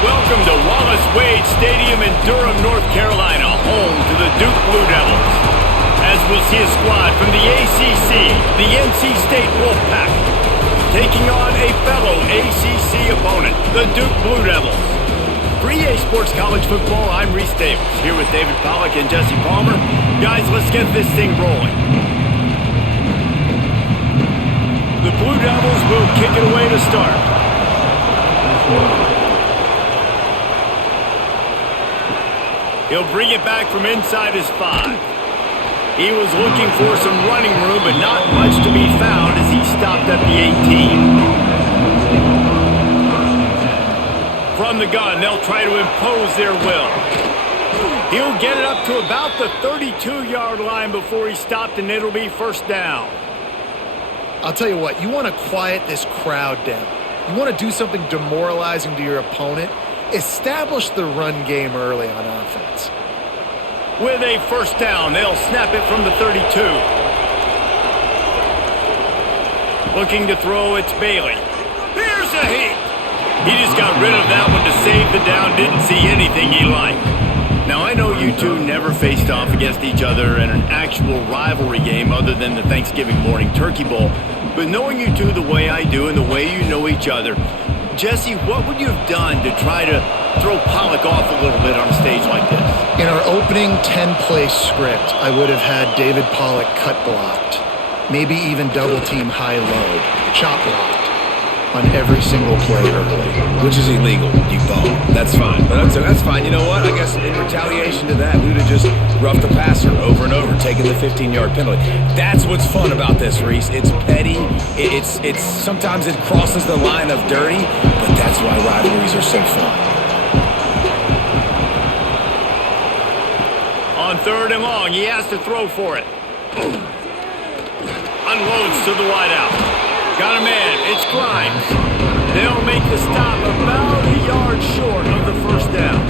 Welcome to Wallace Wade Stadium in Durham, North Carolina, home to the Duke Blue Devils. As we'll see a squad from the ACC, the NC State Wolfpack, taking on a fellow ACC opponent, the Duke Blue Devils. For EA Sports College Football, I'm Reese Davis, here with David Pollack and Jesse Palmer. Guys, let's get this thing rolling. The Blue Devils will kick it away to start. He'll bring it back from inside his 5. He was looking for some running room, but not much to be found as he stopped at the 18. From the gun, they'll try to impose their will. He'll get it up to about the 32-yard line before he stopped, and it'll be first down. I'll tell you what, you want to quiet this crowd down. You want to do something demoralizing to your opponent. Establish the run game early on offense. With a first down, they'll snap it from the 32. Looking to throw, it's Bailey. Here's a hit. He just got rid of that one to save the down, didn't see anything he liked. Now, I know you two never faced off against each other in an actual rivalry game other than the Thanksgiving morning turkey bowl, but knowing you two the way I do and the way you know each other, Jesse, what would you have done to try to throw Pollack off a little bit on a stage like this? In our opening 10-play script, I would have had David Pollack cut blocked, maybe even double-team high-load, chop blocked on every single play early. Which is illegal, you bum. That's fine. But that's fine. You know what? I guess in retaliation to that, we would have just roughed the passer over and over, taking the 15-yard penalty. That's what's fun about this, Reese. It's petty. It's sometimes it crosses the line of dirty, but that's why rivalries are so fun. On 3rd and long, he has to throw for it. Unloads to the wideout. Got a man, it's Grimes. They'll make the stop about a yard short of the first down.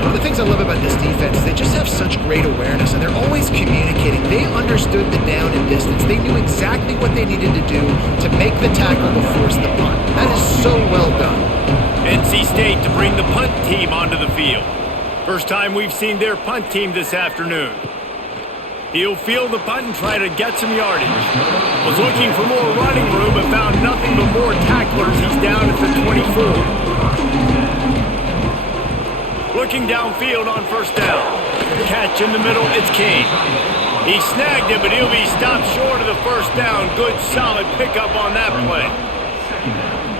One of the things I love about this defense is they just have such great awareness, and they're always communicating. They understood the down and distance. They knew exactly what they needed to do to make the tackle to force the punt. That is so well done. NC State to bring the punt team onto the field. First time we've seen their punt team this afternoon. He'll field the punt and try to get some yardage. Was looking for more running room, but found nothing but more tacklers. He's down at the 24. Looking downfield on first down. Catch in the middle, it's King. He snagged it, but he'll be stopped short of the first down. Good, solid pickup on that play.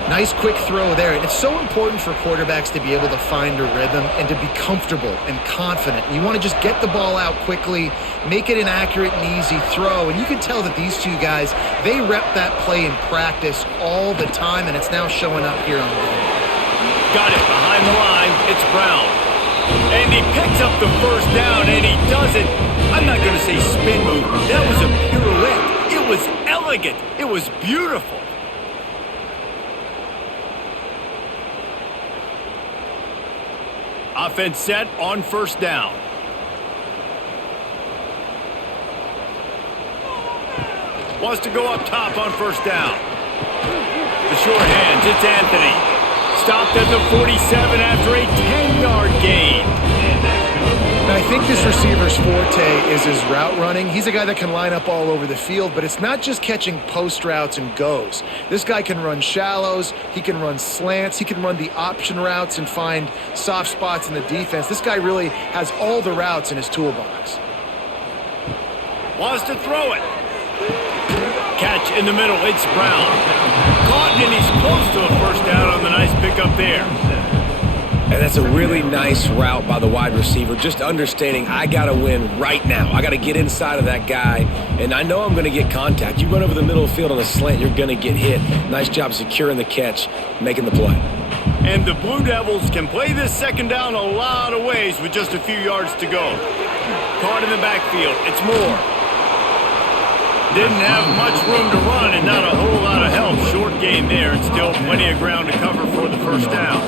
Nice quick throw there. And it's so important for quarterbacks to be able to find a rhythm and to be comfortable and confident. You want to just get the ball out quickly, make it an accurate and easy throw. And you can tell that these two guys, they rep that play in practice all the time, and it's now showing up here on game. Got it behind the line. It's Brown. And he picks up the first down, and he doesn't, I'm not going to say spin move. That was a pirouette. It was elegant. It was beautiful. Offense set on first down. Wants to go up top on first down. The short hands, it's Anthony. Stopped at the 47 after a 10-yard gain. Now, I think this receiver's forte is his route running. He's a guy that can line up all over the field, but it's not just catching post routes and goes. This guy can run shallows, he can run slants, he can run the option routes and find soft spots in the defense. This guy really has all the routes in his toolbox. Wants to throw it. Catch in the middle, it's Brown. Caught, and he's close to a first down on the nice pickup there. And that's a really nice route by the wide receiver, just understanding I got to win right now. I got to get inside of that guy, and I know I'm going to get contact. You run over the middle of the field on a slant, you're going to get hit. Nice job securing the catch, making the play. And the Blue Devils can play this second down a lot of ways with just a few yards to go. Caught in the backfield, it's Moore. Didn't have much room to run and not a whole lot of help. Short game there, and still plenty of ground to cover for the first down.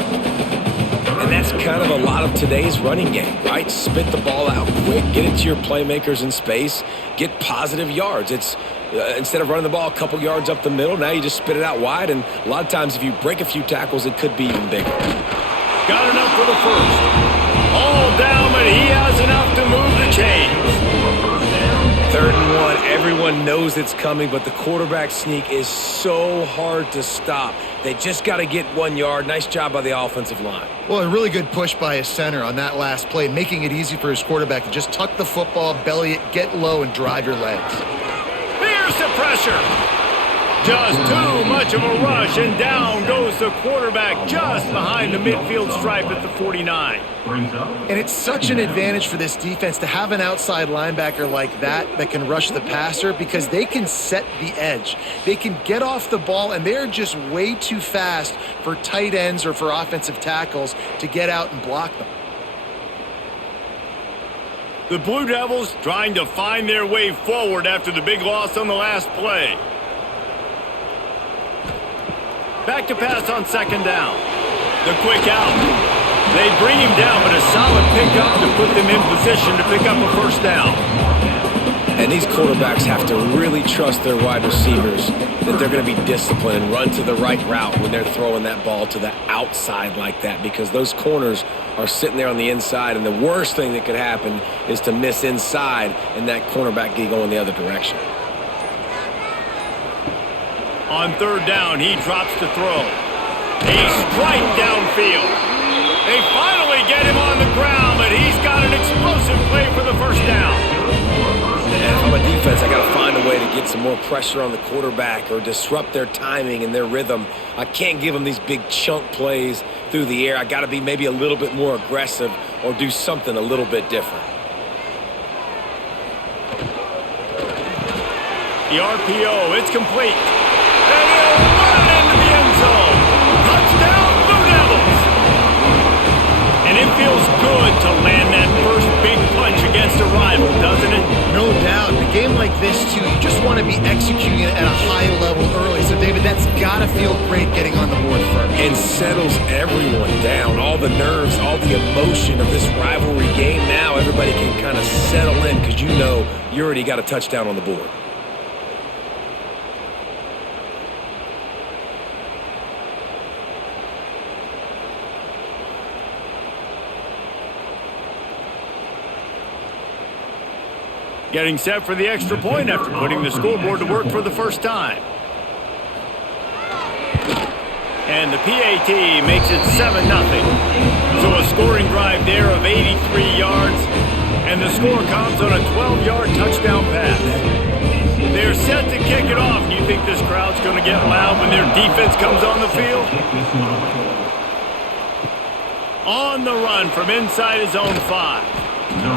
And that's kind of a lot of today's running game, right? Spit the ball out quick, get it to your playmakers in space, get positive yards. It's instead of running the ball a couple yards up the middle, now you just spit it out wide, and a lot of times if you break a few tackles, it could be even bigger. got enough for the first. All down, but he has enough to move the chains. 3rd and 1, everyone knows it's coming, but the quarterback sneak is so hard to stop. They just got to get 1 yard. Nice job by the offensive line. Well, a really good push by his center on that last play, making it easy for his quarterback to just tuck the football, belly it, get low, and drive your legs. Here's the pressure. Just too much of a rush, and down goes the quarterback just behind the midfield stripe at the 49. And it's such an advantage for this defense to have an outside linebacker like that can rush the passer because they can set the edge. They can get off the ball, and they're just way too fast for tight ends or for offensive tackles to get out and block them. The Blue Devils trying to find their way forward after the big loss on the last play. Back to pass on 2nd down. The quick out. They bring him down, but a solid pickup to put them in position to pick up a 1st down. And these quarterbacks have to really trust their wide receivers that they're going to be disciplined and run to the right route when they're throwing that ball to the outside like that, because those corners are sitting there on the inside, and the worst thing that could happen is to miss inside and that cornerback get going the other direction. On 3rd down, he drops to throw. He's straight downfield. They finally get him on the ground, but he's got an explosive play for the 1st down. And if I'm a defense, I got to find a way to get some more pressure on the quarterback or disrupt their timing and their rhythm. I can't give them these big chunk plays through the air. I got to be maybe a little bit more aggressive or do something a little bit different. The RPO, it's complete. And he'll run it into the end zone. Touchdown, Blue Devils! And it feels good to land that first big punch against a rival, doesn't it? No doubt. In a game like this, too, you just want to be executing it at a high level early. So, David, that's got to feel great getting on the board first. And settles everyone down. All the nerves, all the emotion of this rivalry game. Now everybody can kind of settle in because you know you already got a touchdown on the board. Getting set for the extra point after putting the scoreboard to work for the 1st time. And the PAT makes it 7-0. So a scoring drive there of 83 yards. And the score comes on a 12-yard touchdown pass. They're set to kick it off. And you think this crowd's going to get loud when their defense comes on the field? On the run from inside his own 5.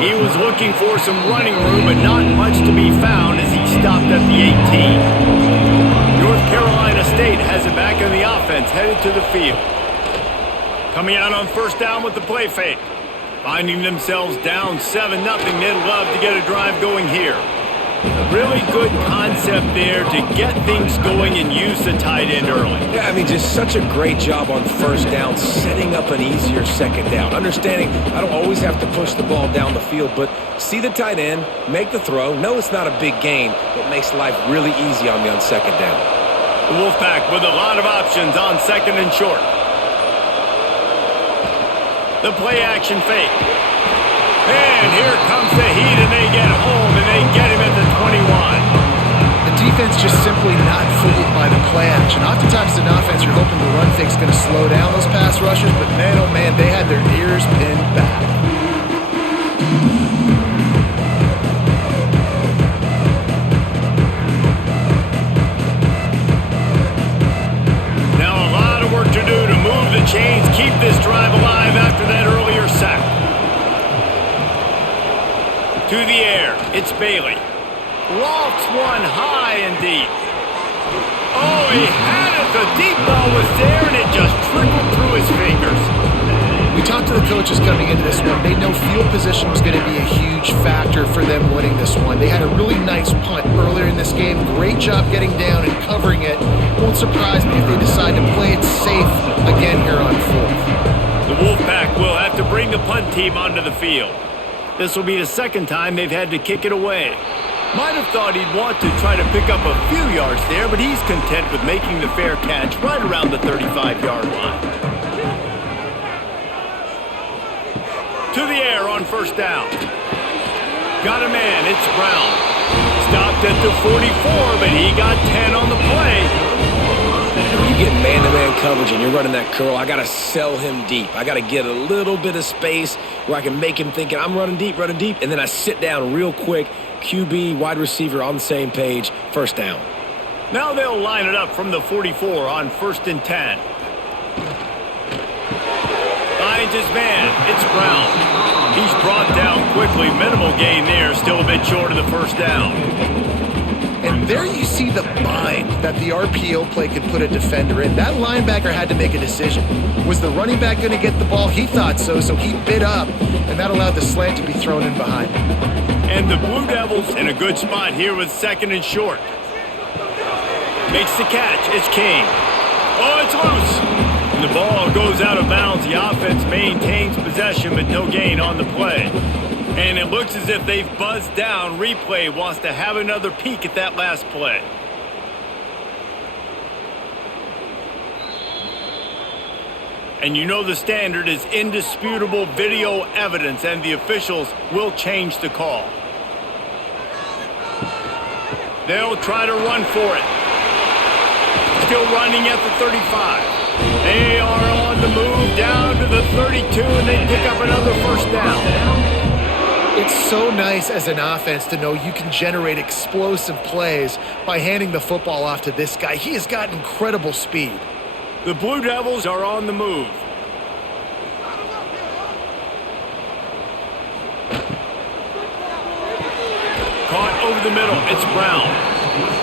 He was looking for some running room, but not much to be found as he stopped at the 18. North Carolina State has it back on the offense, headed to the field. Coming out on 1st down with the play fake. Finding themselves down 7-0, they'd love to get a drive going here. Really good concept there to get things going and use the tight end early. Yeah, I mean, just such a great job on 1st down, setting up an easier 2nd down. Understanding I don't always have to push the ball down the field, but see the tight end, make the throw. No, it's not a big gain, but makes life really easy on me on 2nd down. The Wolfpack with a lot of options on 2nd and short. The play action fake. And here comes the heat, and they get home, and they get him at the 21. The defense just simply not fooled by the play action. Oftentimes in offense, you're hoping the run fake's going to slow down those pass rushers, but man, oh man, they had their ears pinned back. Now a lot of work to do to move the chains, keep this drive alive after that earlier sack. To the air, it's Bailey. Lofts one high and deep. Oh, he had it. The deep ball was there, and it just trickled through his fingers. We talked to the coaches coming into this one. They know field position was going to be a huge factor for them winning this one. They had a really nice punt earlier in this game. Great job getting down and covering it. Won't surprise me if they decide to play it safe again here on 4th. The Wolfpack will have to bring the punt team onto the field. This will be the 2nd time they've had to kick it away. Might have thought he'd want to try to pick up a few yards there, but he's content with making the fair catch right around the 35-yard line. To the air on first down. Got a man, it's Brown. Stopped at the 44, but he got 10 on the play. When you get man-to-man coverage and you're running that curl, I got to sell him deep. I got to get a little bit of space where I can make him think I'm running deep, and then I sit down real quick. QB, wide receiver on the same page, first down. Now they'll line it up from the 44 on 1st and 10. Finds his man, it's Brown. He's brought down quickly, minimal gain there, still a bit short of the first down. And there you see the bind that the RPO play could put a defender in. That linebacker had to make a decision. Was the running back going to get the ball? He thought so he bid up, and that allowed the slant to be thrown in behind him. And the Blue Devils in a good spot here with 2nd and short. Makes the catch, it's King. Oh, it's loose. And the ball goes out of bounds. The offense maintains possession, but no gain on the play. And it looks as if they've buzzed down. Replay wants to have another peek at that last play. And you know the standard is indisputable video evidence, and the officials will change the call. They'll try to run for it. Still running at the 35. They are on the move down to the 32, and they pick up another first down. It's so nice as an offense to know you can generate explosive plays by handing the football off to this guy. He has got incredible speed. The Blue Devils are on the move. Caught over the middle, it's Brown.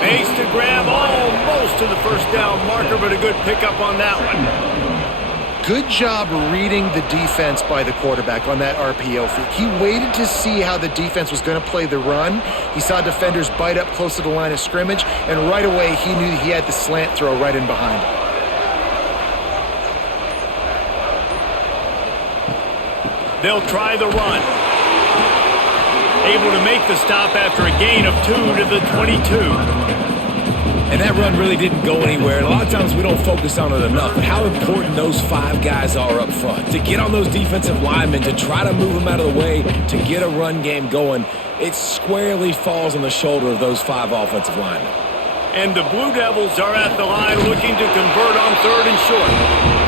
Makes the grab almost to the first down marker, but a good pickup on that one. Good job reading the defense by the quarterback on that RPO feed. He waited to see how the defense was going to play the run. He saw defenders bite up close to the line of scrimmage, and right away he knew he had the slant throw right in behind him. They'll try the run. Able to make the stop after a gain of 2 to the 22. And that run really didn't go anywhere. And a lot of times we don't focus on it enough. But how important those 5 guys are up front. To get on those defensive linemen, to try to move them out of the way, to get a run game going, it squarely falls on the shoulder of those 5 offensive linemen. And the Blue Devils are at the line looking to convert on 3rd and short.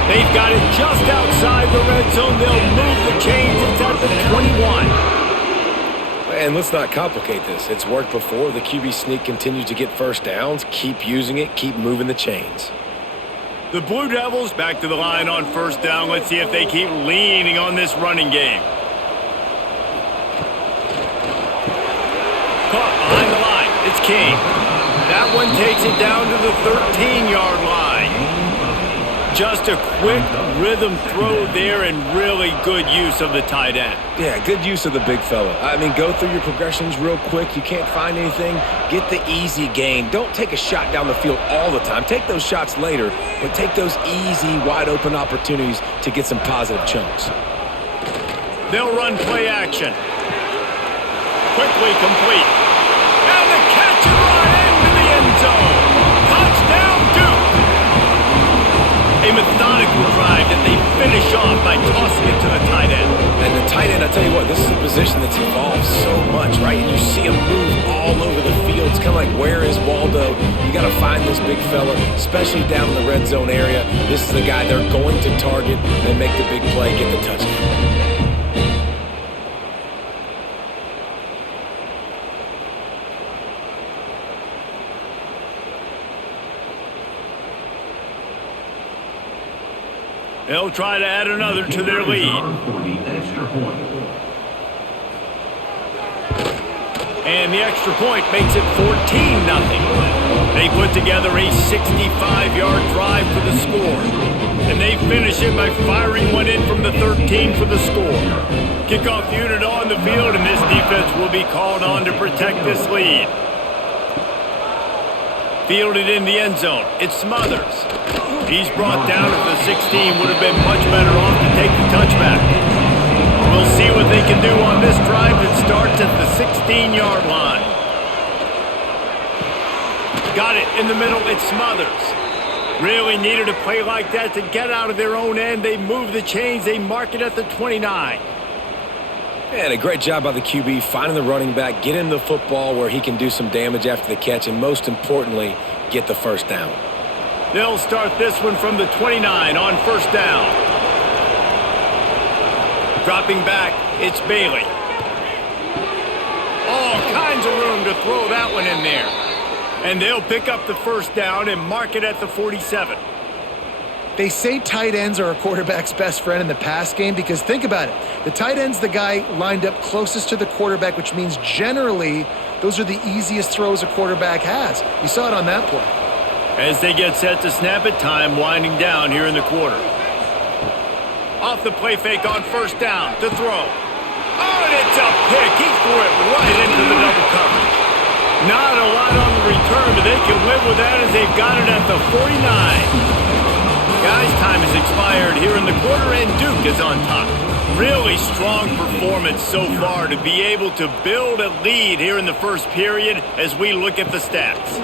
They've got it just outside the red zone. They'll move the chains. It's at the 21. And let's not complicate this. It's worked before. The QB sneak continues to get first downs. Keep using it. Keep moving the chains. The Blue Devils back to the line on first down. Let's see if they keep leaning on this running game. Caught behind the line. It's King. That one takes it down to the 13-yard line. Just a quick rhythm throw there and really good use of the tight end. Yeah, good use of the big fella. I mean, go through your progressions real quick. You can't find anything. Get the easy gain. Don't take a shot down the field all the time. Take those shots later, but take those easy, wide-open opportunities to get some positive chunks. They'll run play action. Quickly complete. And the catch and run into the end zone. Touchdown, Duke. A methodical drive that they finish off by tossing it to the tight end. And the tight end, I tell you what, this is a position that's evolved so much, right? And you see him move all over the field. It's kind of like, where is Waldo? You got to find this big fella, especially down in the red zone area. This is the guy they're going to target and make the big play, get the touchdown. They'll try to add another to their lead. And the extra point makes it 14-0. They put together a 65-yard drive for the score. And they finish it by firing one in from the 13 for the score. Kickoff unit on the field, and this defense will be called on to protect this lead. Fielded in the end zone. It's Smothers. He's brought down at the 16. Would have been much better off to take the touchback. We'll see what they can do on this drive that starts at the 16-yard line. Got it in the middle. It's Smothers. Really needed a play like that to get out of their own end. They move the chains. They mark it at the 29. And a great job by the QB finding the running back, get him the football where he can do some damage after the catch, and most importantly, get the first down. They'll start this one from the 29 on first down. Dropping back, it's Bailey. All kinds of room to throw that one in there. And they'll pick up the first down and mark it at the 47. They say tight ends are a quarterback's best friend in the pass game because think about it. The tight end's the guy lined up closest to the quarterback, which means generally those are the easiest throws a quarterback has. You saw it on that play. As they get set to snap it, time winding down here in the quarter. Off the play fake on first down to throw. Oh, and it's a pick. He threw it right into the double coverage. Not a lot on the return, but they can live with that as they've got it at the 49. Guys, time has expired here in the quarter, and Duke is on top. Really strong performance so far to be able to build a lead here in the first period as we look at the stats.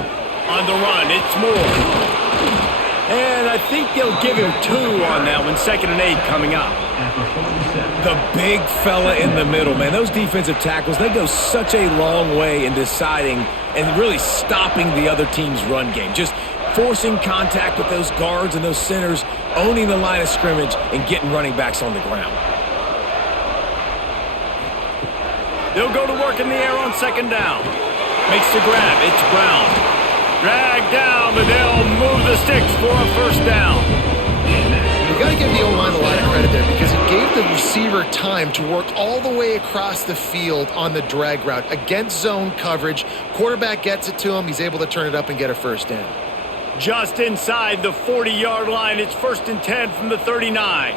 On the run, it's Moore. And I think they'll give him 2 on that one, 2nd and 8 coming up. The big fella in the middle, man. Those defensive tackles, they go such a long way in deciding and really stopping the other team's run game. Just forcing contact with those guards and those centers, owning the line of scrimmage, and getting running backs on the ground. They'll go to work in the air on 2nd down. Makes the grab. It's Brown. Dragged down, but they'll move the sticks for a first down. You got to give the O-line a lot of credit there because he gave the receiver time to work all the way across the field on the drag route against zone coverage. Quarterback gets it to him. He's able to turn it up and get a first down. Just inside the 40-yard line. It's 1st and 10 from the 39.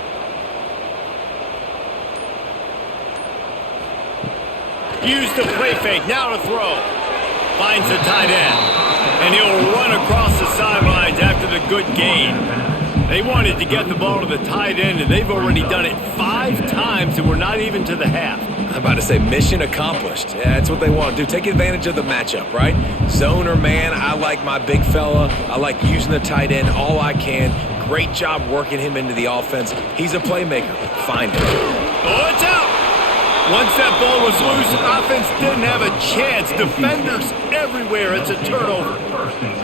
Use the play fake. Now to throw. Finds the tight end. And he'll run across the sidelines after the good gain. They wanted to get the ball to the tight end, and they've already done it 5 times, and we're not even to the half. I'm about to say mission accomplished. Yeah, that's what they want to do. Take advantage of the matchup, right? Zone or man, I like my big fella. I like using the tight end all I can. Great job working him into the offense. He's a playmaker. Find him. Oh, it's out! Once that ball was loose, offense didn't have a chance. Defenders everywhere. It's a turnover.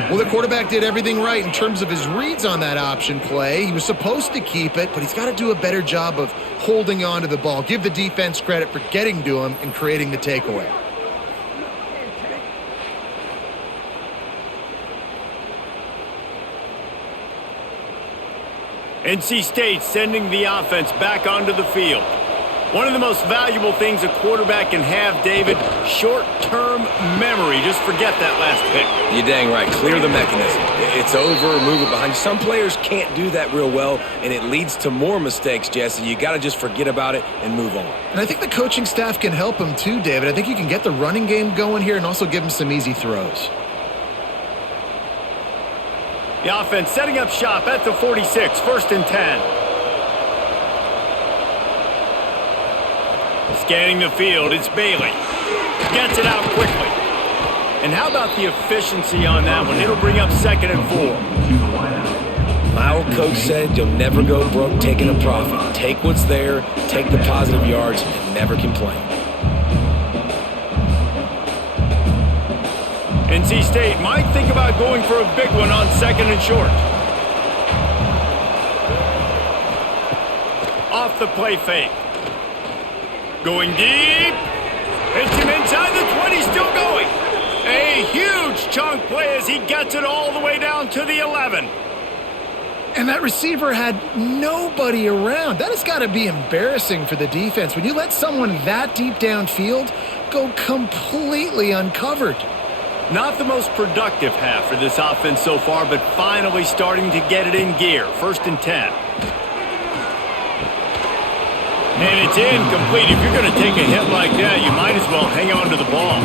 Well, the quarterback did everything right in terms of his reads on that option play. He was supposed to keep it, but he's got to do a better job of holding on to the ball. Give the defense credit for getting to him and creating the takeaway. NC State sending the offense back onto the field. One of the most valuable things a quarterback can have, David, short-term memory. Just forget that last pick. You're dang right. Clear the mechanism. It's over, move it behind you. Some players can't do that real well, and it leads to more mistakes, Jesse. You got to just forget about it and move on. And I think the coaching staff can help him too, David. I think you can get the running game going here and also give him some easy throws. The offense setting up shop at the 46, 1st and 10. Scanning the field, it's Bailey. Gets it out quickly. And how about the efficiency on that one? It'll bring up 2nd and 4. My old coach said you'll never go broke taking a profit. Take what's there, take the positive yards, and never complain. NC State might think about going for a big one on 2nd and short. Off the play fake. Going deep. Hits him inside the 20, still going. A huge chunk play as he gets it all the way down to the 11. And that receiver had nobody around. That has got to be embarrassing for the defense. When you let someone that deep downfield go completely uncovered. Not the most productive half for this offense so far, but finally starting to get it in gear. 1st and 10. And it's incomplete. If you're going to take a hit like that, you might as well hang on to the ball.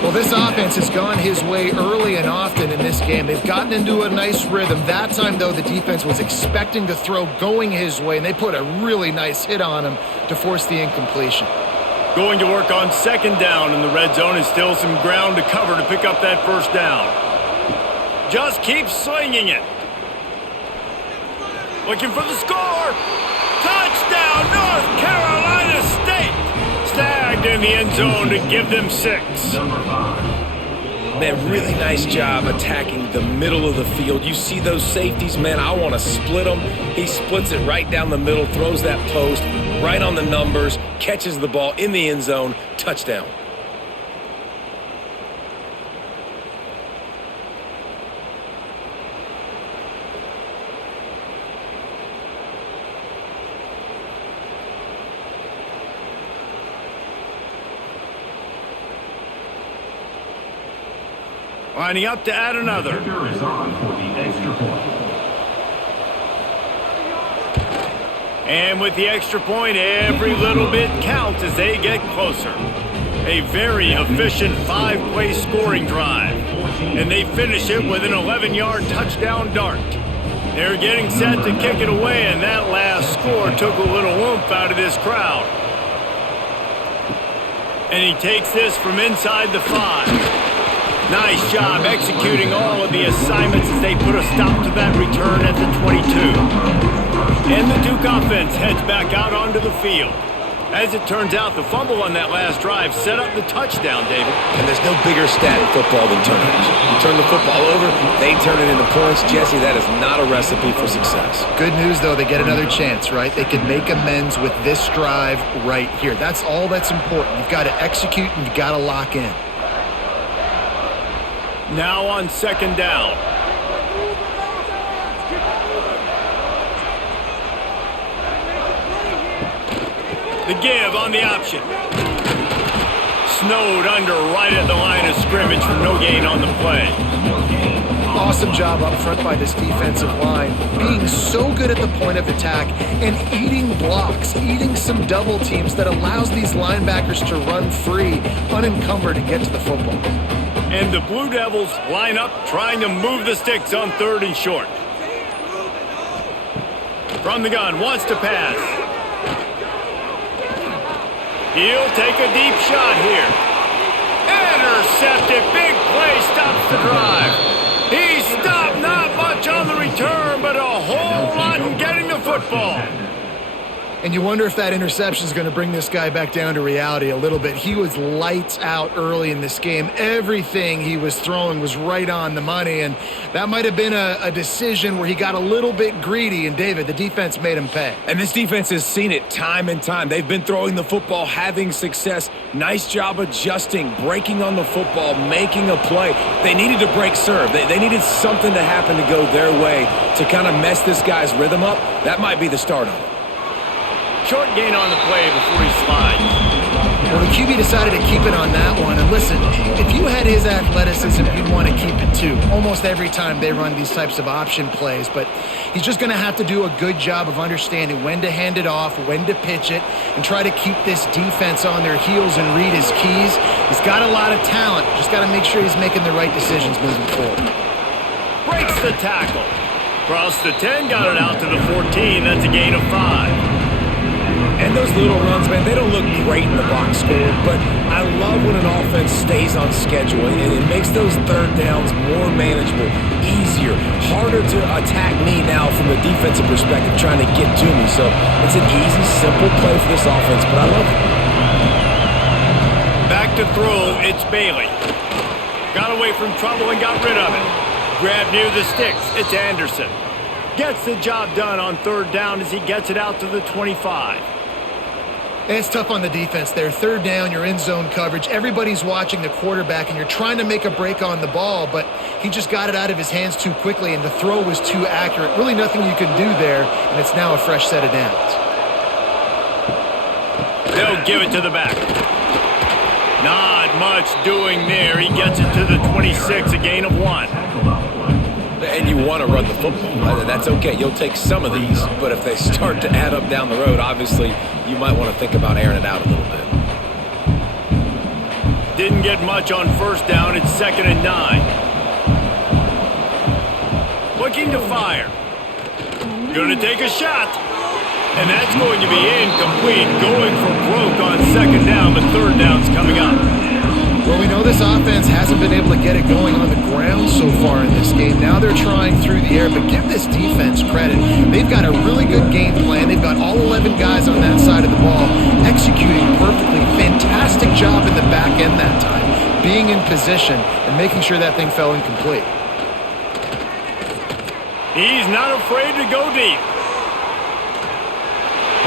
Well, this offense has gone his way early and often in this game. They've gotten into a nice rhythm. That time, though, the defense was expecting to throw going his way, and they put a really nice hit on him to force the incompletion. Going to work on 2nd down in the red zone, and still some ground to cover to pick up that first down. Just keep slinging it. Looking for the score. Touchdown, North Carolina State. in the end zone to give them 6. Man, really nice job attacking the middle of the field. You see those safeties, man, I want to split them. He splits it right down the middle, throws that post right on the numbers, catches the ball in the end zone, touchdown. Lining up to add another. Is on for the extra point. And with the extra point, every little bit counts as they get closer. A very efficient 5-play scoring drive. And they finish it with an 11-yard touchdown dart. They're getting set to kick it away, and that last score took a little oomph out of this crowd. And he takes this from inside the 5. Nice job executing all of the assignments as they put a stop to that return at the 22. And the Duke offense heads back out onto the field. As it turns out, the fumble on that last drive set up the touchdown, David. And there's no bigger stat in football than turnovers. You turn the football over, they turn it into points. Jesse, that is not a recipe for success. Good news, though, they get another chance, right? They can make amends with this drive right here. That's all that's important. You've got to execute and you've got to lock in. Now on second down. The give on the option. Snowed under right at the line of scrimmage for no gain on the play. Awesome job up front by this defensive line, being so good at the point of attack and eating blocks, eating some double teams that allows these linebackers to run free, unencumbered, and get to the football. And the Blue Devils line up trying to move the sticks on 3rd and short. From the gun, wants to pass. He'll take a deep shot here. Intercepted, big play, stops the drive. He stopped not much on the return, but a whole lot in getting the football. And you wonder if that interception is going to bring this guy back down to reality a little bit. He was lights out early in this game. Everything he was throwing was right on the money, and that might have been a decision where he got a little bit greedy, and David, the defense made him pay. And this defense has seen it time and time. They've been throwing the football, having success. Nice job adjusting, breaking on the football, making a play. They needed to break serve. They needed something to happen to go their way to kind of mess this guy's rhythm up. That might be the start of it. Short gain on the play before he slides. Well, the QB decided to keep it on that one. And listen, if you had his athleticism, you'd want to keep it too. Almost every time they run these types of option plays. But he's just going to have to do a good job of understanding when to hand it off, when to pitch it, and try to keep this defense on their heels and read his keys. He's got a lot of talent. Just got to make sure he's making the right decisions moving forward. Breaks the tackle. Crossed the 10, got it out to the 14. That's a gain of 5. And those little runs, man, they don't look great in the box score, but I love when an offense stays on schedule, and it makes those third downs more manageable, easier, harder to attack me now from a defensive perspective trying to get to me. So it's an easy, simple play for this offense, but I love it. Back to throw, it's Bailey. Got away from trouble and got rid of it. Grabbed near the sticks, it's Anderson. Gets the job done on 3rd down as he gets it out to the 25. It's tough on the defense there. 3rd down, you're in zone coverage. Everybody's watching the quarterback, and you're trying to make a break on the ball, but he just got it out of his hands too quickly, and the throw was too accurate. Really nothing you can do there, and it's now a fresh set of downs. They'll give it to the back. Not much doing there. He gets it to the 26, a gain of 1. And you want to run the football. That's okay. You'll take some of these, but if they start to add up down the road, obviously you might want to think about airing it out a little bit. Didn't get much on 1st down. It's 2nd and 9. Looking to fire. Going to take a shot. And that's going to be incomplete. Going for broke on 2nd down, but 3rd down's coming up. Well, we know this offense hasn't been able to get it going on the ground so far in this game. Now they're trying through the air, but give this defense credit. They've got a really good game plan. They've got all 11 guys on that side of the ball executing perfectly. Fantastic being in position and making sure that thing fell incomplete. He's not afraid to go deep.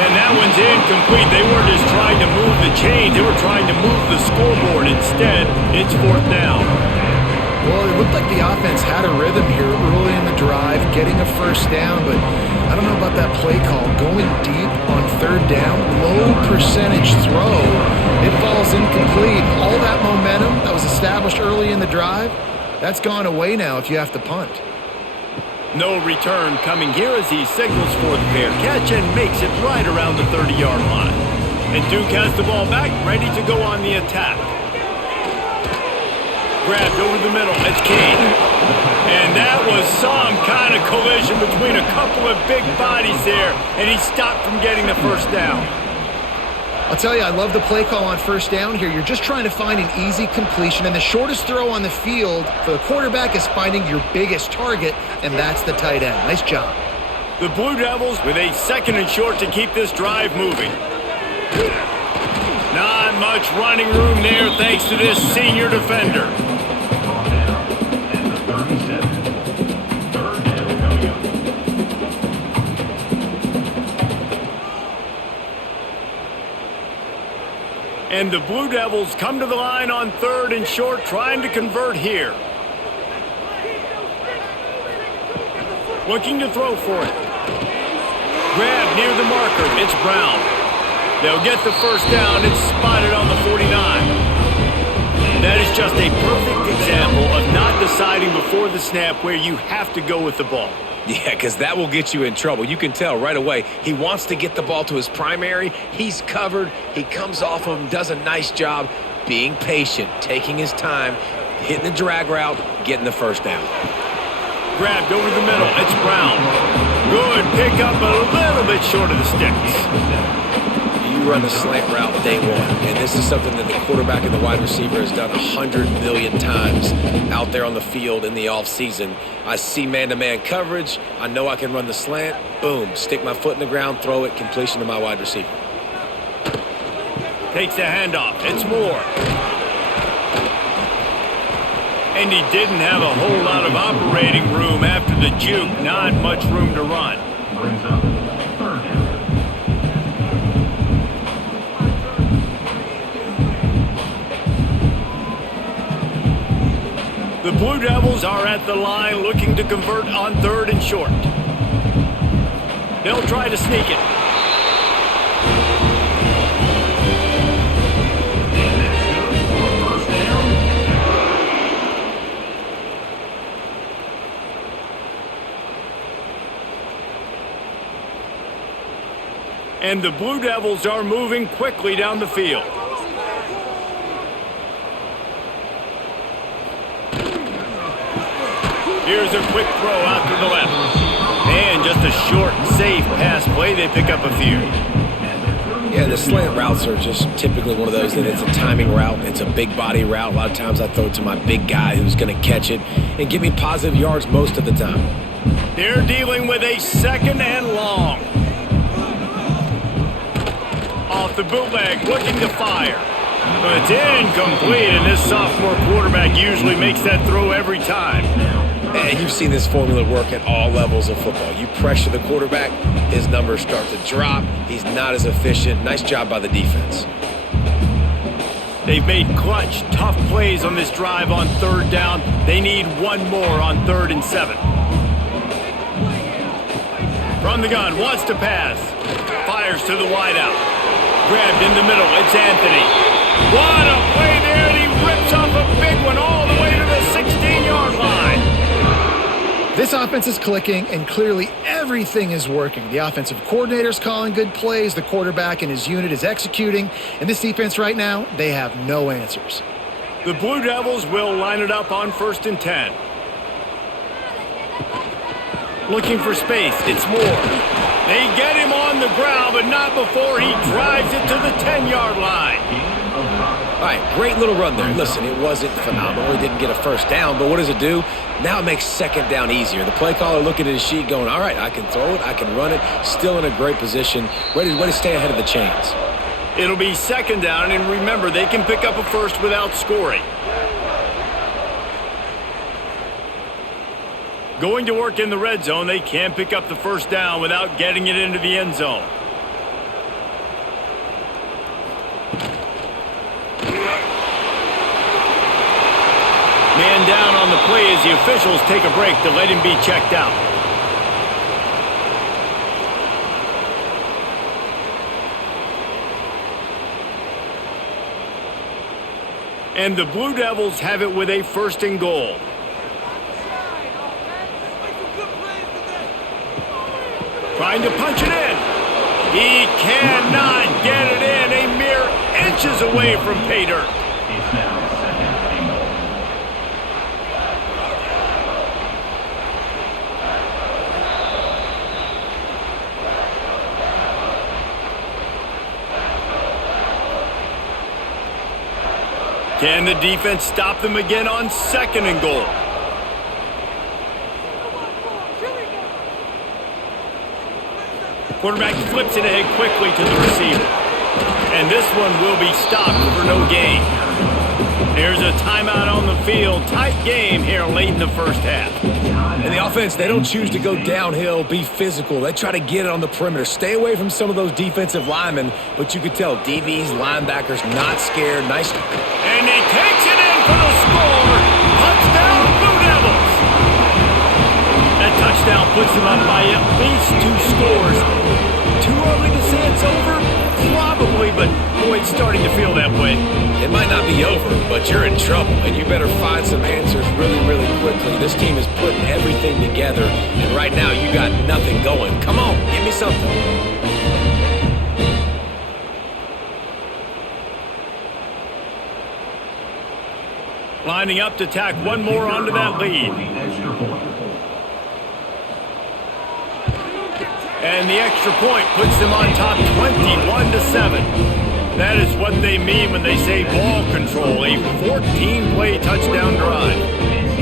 And that one's incomplete. They weren't just trying to move the chains. They were trying to move the scoreboard. Instead, it's 4th down. Well, it looked like the offense had a rhythm here early in the drive, getting a first down, but I don't know about that play call. Going deep on 3rd down, low percentage throw, it falls incomplete. All that momentum that was established early in the drive, that's gone away now if you have to punt. No return coming here as he signals for the fair catch and makes it right around the 30-yard line. And Duke has the ball back, ready to go on the attack. Grabbed over the middle, it's Kane. And that was some kind of collision between a couple of big bodies there, and he stopped from getting the first down. I'll tell you, I love the play call on 1st down here. You're just trying to find an easy completion, and the shortest throw on the field for the quarterback is finding your biggest target, and that's the tight end. Nice job. The Blue Devils with a 2nd and short to keep this drive moving. Not much running room there thanks to this senior defender. And the Blue Devils come to the line on 3rd and short, trying to convert here. Looking to throw for it. Grab near the marker. It's Brown. They'll get the first down. It's spotted on the 49. That is just a perfect example of not deciding before the snap where you have to go with the ball. Yeah, because that will get you in trouble. You can tell right away he wants to get the ball to his primary. He's covered. He comes off of him, does a nice job being patient, taking his time, hitting the drag route, getting the first down. Grabbed over the middle. It's Brown. Good pickup, a little bit short of the sticks. You run the slant route day one, and this is something that the quarterback and the wide receiver has done 100 million times out there on the field in the offseason. I see man-to-man coverage. I know I can run the slant. Boom, stick my foot in the ground, throw it, completion to my wide receiver. Takes the handoff. It's Moore. And he didn't have a whole lot of operating room after the juke. Not much room to run. Brings up 3rd down. The Blue Devils are at the line looking to convert on 3rd and short. They'll try to sneak it. And the Blue Devils are moving quickly down the field. Here's a quick throw out to the left. And just a short, safe pass play. They pick up a few. Yeah, the slant routes are just typically one of those that it's a timing route. It's a big body route. A lot of times I throw it to my big guy who's going to catch it and give me positive yards most of the time. They're dealing with a 2nd and long. Off the bootleg, looking to fire. But it's incomplete, and this sophomore quarterback usually makes that throw every time. And you've seen this formula work at all levels of football. You pressure the quarterback, his numbers start to drop. He's not as efficient. Nice job by the defense. They've made clutch, tough plays on this drive on 3rd down. They need one more on 3rd and 7. From the gun, wants to pass. Fires to the wideout. Grabbed in the middle, it's Anthony. What a play there, and he rips off a big one all the way to the 16-yard line. This offense is clicking, and clearly everything is working. The offensive coordinator's calling good plays, the quarterback and his unit is executing, and this defense right now, they have no answers. The Blue Devils will line it up on 1st and 10. Looking for space, it's Moore. They get him on the ground, but not before he drives it to the 10-yard line. All right, great little run there. Listen, it wasn't phenomenal. He didn't get a first down, but what does it do? Now it makes 2nd down easier. The play caller looking at his sheet going, all right, I can throw it, I can run it, still in a great position, ready to stay ahead of the chains. It'll be 2nd down, and remember, they can pick up a first without scoring. Going to work in the red zone, they can't pick up the first down without getting it into the end zone. Man down on the play as the officials take a break to let him be checked out. And the Blue Devils have it with a 1st and goal. Trying to punch it in. He cannot get it in. A mere inches away from pay dirt. It's now 2nd and goal. Can the defense stop them again on 2nd and goal? Quarterback flips it ahead quickly to the receiver. And this one will be stopped for no gain. There's a timeout on the field. Tight game here late in the first half. And the offense, they don't choose to go downhill, be physical. They try to get it on the perimeter. Stay away from some of those defensive linemen, but you could tell DBs, linebackers, not scared. Nice. And he takes it in for the score. Touchdown, Blue Devils. That touchdown puts them up by at least 2 scores. Too early to say it's over? Probably, but boy, it's starting to feel that way. It might not be over, but you're in trouble, and you better find some answers really, really quickly. This team is putting everything together, and right now you got nothing going. Come on, give me something. Lining up to tack one more onto that lead. Extra point. And the extra point puts them on top 21-7. That is what they mean when they say ball control, a 14-play touchdown drive.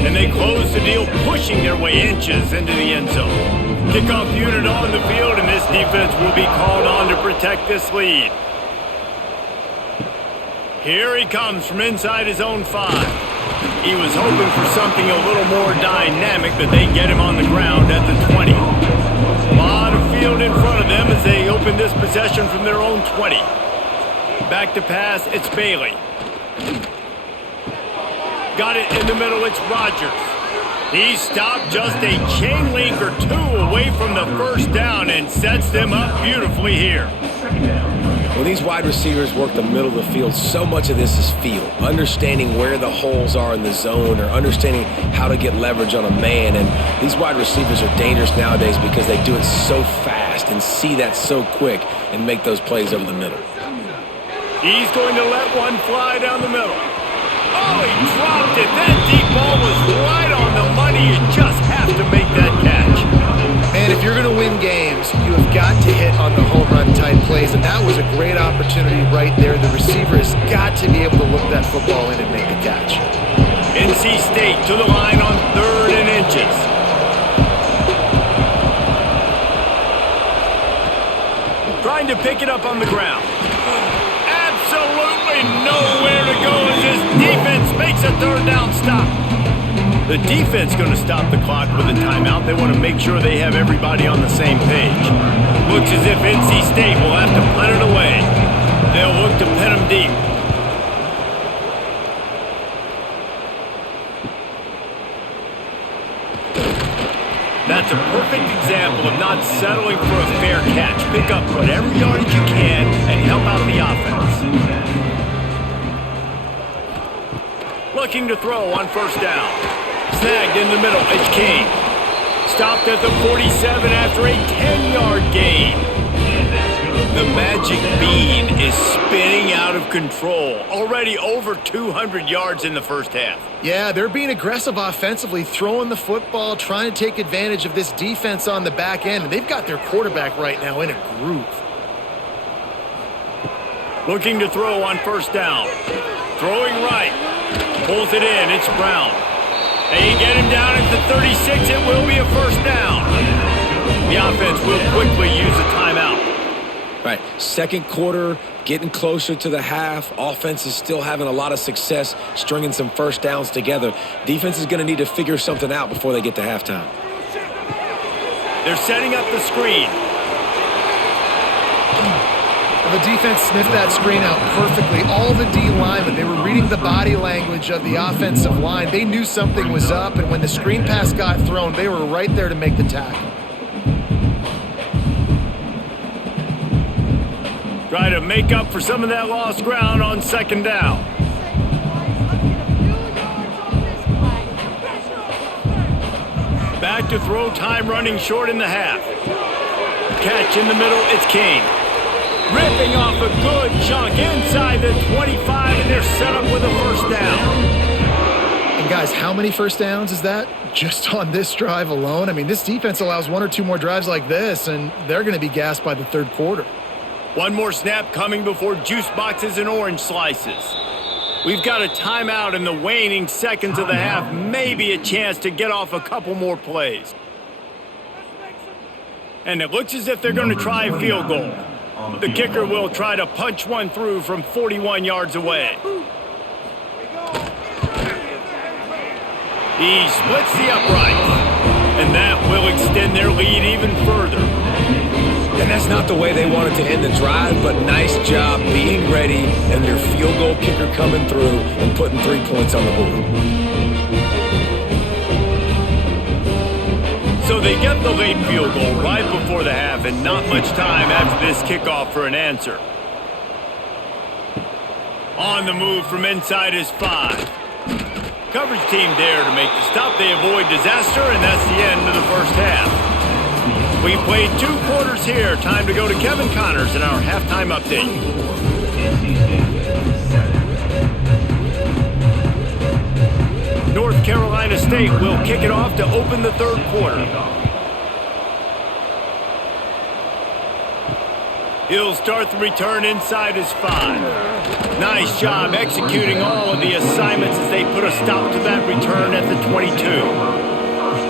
And they close the deal, pushing their way inches into the end zone. Kickoff unit on the field, and this defense will be called on to protect this lead. Here he comes from inside his own 5. He was hoping for something a little more dynamic, but they get him on the ground at the 20. A lot of field in front of them as they open this possession from their own 20. Back to pass, it's Bailey. Got it in the middle, it's Rodgers. He stopped just a chain link or 2 away from the first down and sets them up beautifully here. When these wide receivers work the middle of the field, so much of this is feel. Understanding where the holes are in the zone or understanding how to get leverage on a man. And these wide receivers are dangerous nowadays because they do it so fast and see that so quick and make those plays over the middle. He's going to let one fly down the middle. Oh, he dropped it. That deep ball was right on the money. You just have to make that catch. Man, if you're going to win games, you have got to hit on the home run type plays, and that was a great opportunity right there. The receiver has got to be able to look that football in and make the catch. NC State to the line on 3rd and inches. Trying to pick it up on the ground. Absolutely nowhere to go as this defense makes a 3rd down stop. The defense going to stop the clock with a timeout. They want to make sure they have everybody on the same page. Looks as if NC State will have to punt it away. They'll look to pin them deep. That's a perfect example of not settling for a fair catch. Pick up whatever yardage you can and help out the offense. Looking to throw on 1st down. Snagged in the middle, it's King. Stopped at the 47 after a 10-yard gain. The magic bean is spinning out of control. Already over 200 yards in the first half. Yeah, they're being aggressive offensively, throwing the football, trying to take advantage of this defense on the back end, and they've got their quarterback right now in a groove. Looking to throw on 1st down. Throwing right. Pulls it in, it's Brown. They get him down at the 36. It will be a 1st down. The offense will quickly use a timeout. Right, 2nd quarter, getting closer to the half. Offense is still having a lot of success stringing some 1st downs together. Defense is going to need to figure something out before they get to halftime. They're setting up the screen. The defense sniffed that screen out perfectly. All the D linemen, they were reading the body language of the offensive line. They knew something was up, and when the screen pass got thrown, they were right there to make the tackle. Try to make up for some of that lost ground on second down. Back to throw, time running short in the half. Catch in the middle, it's King. Ripping off a good chunk inside the 25, and they're set up with a first down. And guys, how many first downs is that just on this drive alone? I mean, this defense allows one or two more drives like this, and they're going to be gassed by the third quarter. One more snap coming before juice boxes and orange slices. We've got a timeout in the waning seconds of the half, maybe a chance to get off a couple more plays. And it looks as if they're going to try a field goal. The kicker will try to punch one through from 41 yards away. He splits the uprights, and that will extend their lead even further. And that's not the way they wanted to end the drive, but nice job being ready and their field goal kicker coming through and putting 3 points on the board. So they get the late field goal right before the half, and not much time after this kickoff for an answer. On the move from inside is 5. Coverage team there to make the stop. They avoid disaster, and that's the end of the first half. We've played 2 quarters here. Time to go to Kevin Connors in our halftime update. North Carolina State will kick it off to open the third quarter. He'll start the return inside his 5. Nice job executing all of the assignments as they put a stop to that return at the 22.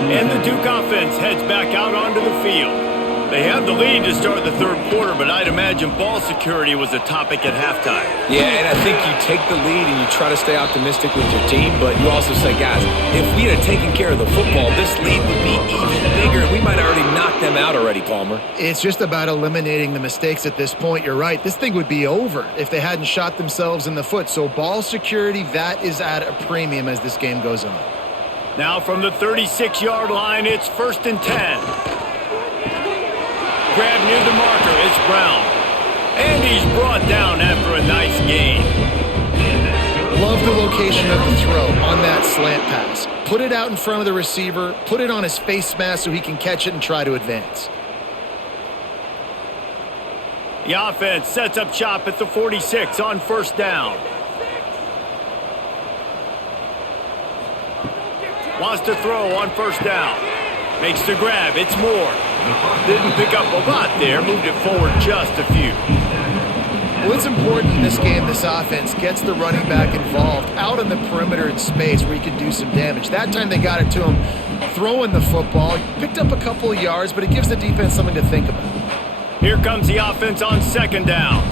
And the Duke offense heads back out onto the field. They have the lead to start the third quarter, but I'd imagine ball security was a topic at halftime. Yeah, and I think you take the lead and you try to stay optimistic with your team, but you also say, guys, if we had taken care of the football, this lead would be even bigger. We might have already knocked them out already, Palmer. It's just about eliminating the mistakes at this point. You're right. This thing would be over if they hadn't shot themselves in the foot. So ball security, that is at a premium as this game goes on. Now from the 36-yard line, it's 1st and 10. Grab near the marker, it's Brown. And he's brought down after a nice gain. Love the location of the throw on that slant pass. Put it out in front of the receiver, put it on his face mask so he can catch it and try to advance. The offense sets up shop at the 46 on 1st down. Wants to throw on 1st down. Makes the grab, it's Moore. Didn't pick up a lot there, moved it forward just a few. Well, it's important in this game this offense gets the running back involved out on the perimeter in space where he can do some damage. That time they got it to him throwing the football. Picked up a couple of yards, but it gives the defense something to think about. Here comes the offense on 2nd down.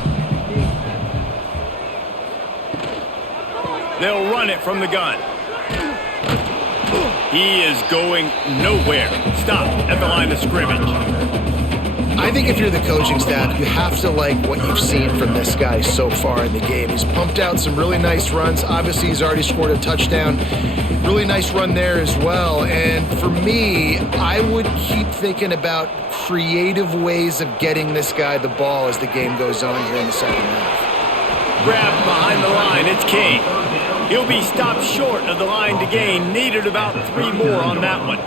They'll run it from the gun. He is going nowhere. Stop at the line of scrimmage. I think if you're the coaching staff, you have to like what you've seen from this guy so far in the game. He's pumped out some really nice runs. Obviously, he's already scored a touchdown. Really nice run there as well. And for me, I would keep thinking about creative ways of getting this guy the ball as the game goes on here in the second half. Grab behind the line. It's King. He'll be stopped short of the line to gain. Needed about 3 more on that one.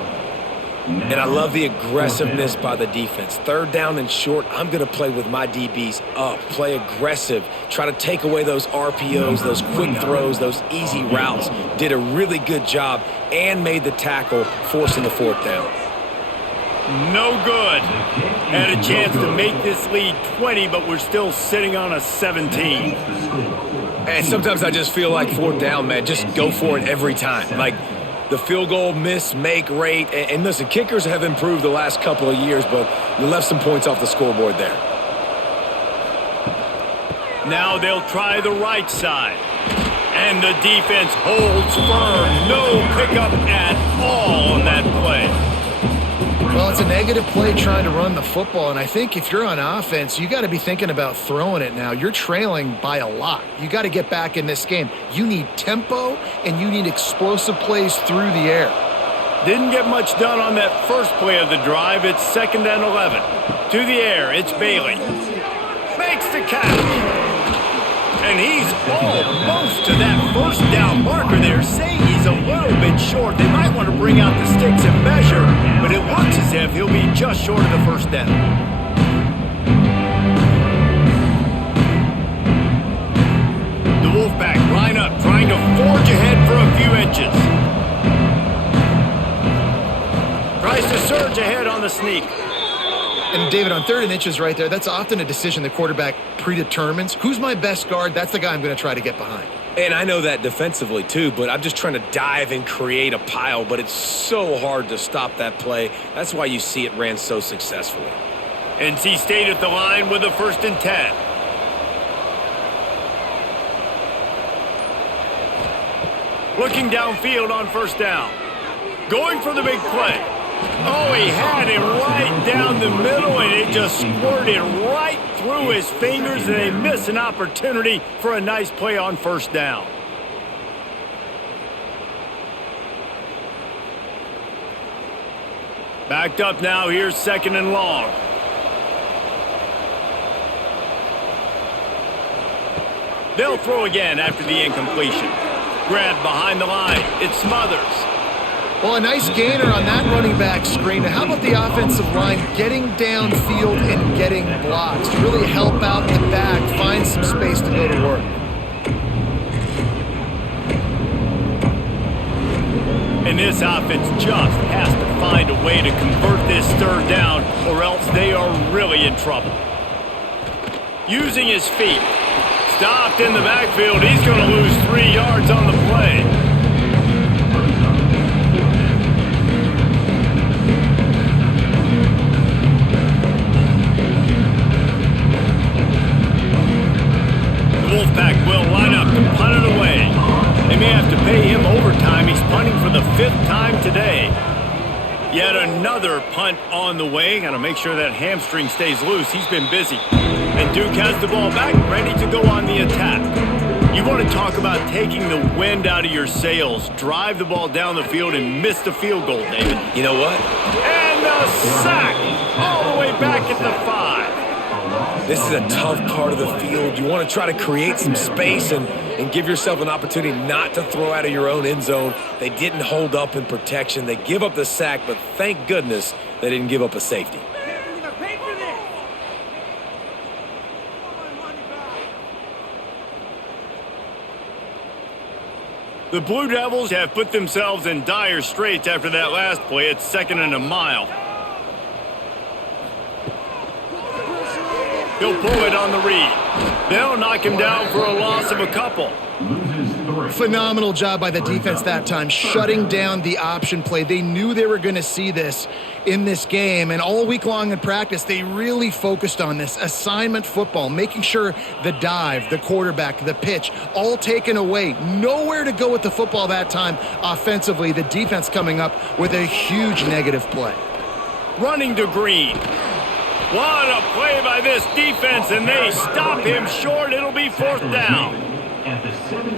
And I love the aggressiveness by the defense. 3rd down and short, I'm going to play with my DBs up. Play aggressive. Try to take away those RPOs, those quick throws, those easy routes. Did a really good job and made the tackle, forcing the 4th down. No good. Had a chance to make this lead 20, but we're still sitting on a 17. And sometimes I just feel like 4th down, man, just go for it every time. Like the field goal miss, make rate. And listen, kickers have improved the last couple of years, but you left some points off the scoreboard there. Now they'll try the right side. And the defense holds firm. No pickup at all on that play. Well, it's a negative play trying to run the football, and I think if you're on offense, you got to be thinking about throwing it now. You're trailing by a lot. You got to get back in this game. You need tempo, and you need explosive plays through the air. Didn't get much done on that first play of the drive. It's 2nd and 11. To the air, it's Bailey. Makes the catch. And he's almost to that first down marker there, saying he's a little bit short. They might want to bring out the sticks and measure, but it looks as if he'll be just short of the first down. The Wolfpack line up, trying to forge ahead for a few inches. Tries to surge ahead on the sneak. And David, on 3rd and inches right there, that's often a decision the quarterback predetermines. Who's my best guard? That's the guy I'm going to try to get behind. And I know that defensively too, but I'm just trying to dive and create a pile, but it's so hard to stop that play. That's why you see it ran so successfully. NC State at the line with a 1st and 10. Looking downfield on 1st down. Going for the big play. Oh, he had it right down the middle, and it just squirted right through his fingers, and they miss an opportunity for a nice play on 1st down. Backed up now, here's 2nd and long. They'll throw again after the incompletion. Grabbed behind the line, it's Smothers. Well, a nice gainer on that running back screen. Now, how about the offensive line getting downfield and getting blocks to really help out the back, find some space to go to work? And this offense just has to find a way to convert this 3rd down, or else they are really in trouble. Using his feet. Stopped in the backfield. He's going to lose 3 yards on the play. Wolfpack will line up to punt it away. They may have to pay him overtime. He's punting for the 5th time today. Yet another punt on the way. Got to make sure that hamstring stays loose. He's been busy. And Duke has the ball back, ready to go on the attack. You want to talk about taking the wind out of your sails. Drive the ball down the field and miss the field goal, David. You know what? And the sack all the way back at the 5. This is a tough part of the field. You want to try to create some space and give yourself an opportunity not to throw out of your own end zone. They didn't hold up in protection. They give up the sack, but thank goodness they didn't give up a safety. The Blue Devils have put themselves in dire straits after that last play. It's 2nd and a mile. He'll pull it on the read. They'll knock him down for a loss of a couple. Phenomenal job by the defense that time, shutting down the option play. They knew they were going to see this in this game, and all week long in practice, they really focused on this assignment football, making sure the dive, the quarterback, the pitch, all taken away. Nowhere to go with the football that time offensively. The defense coming up with a huge negative play. Running to Green. What a play by this defense, and they stop him short. It'll be 4th down.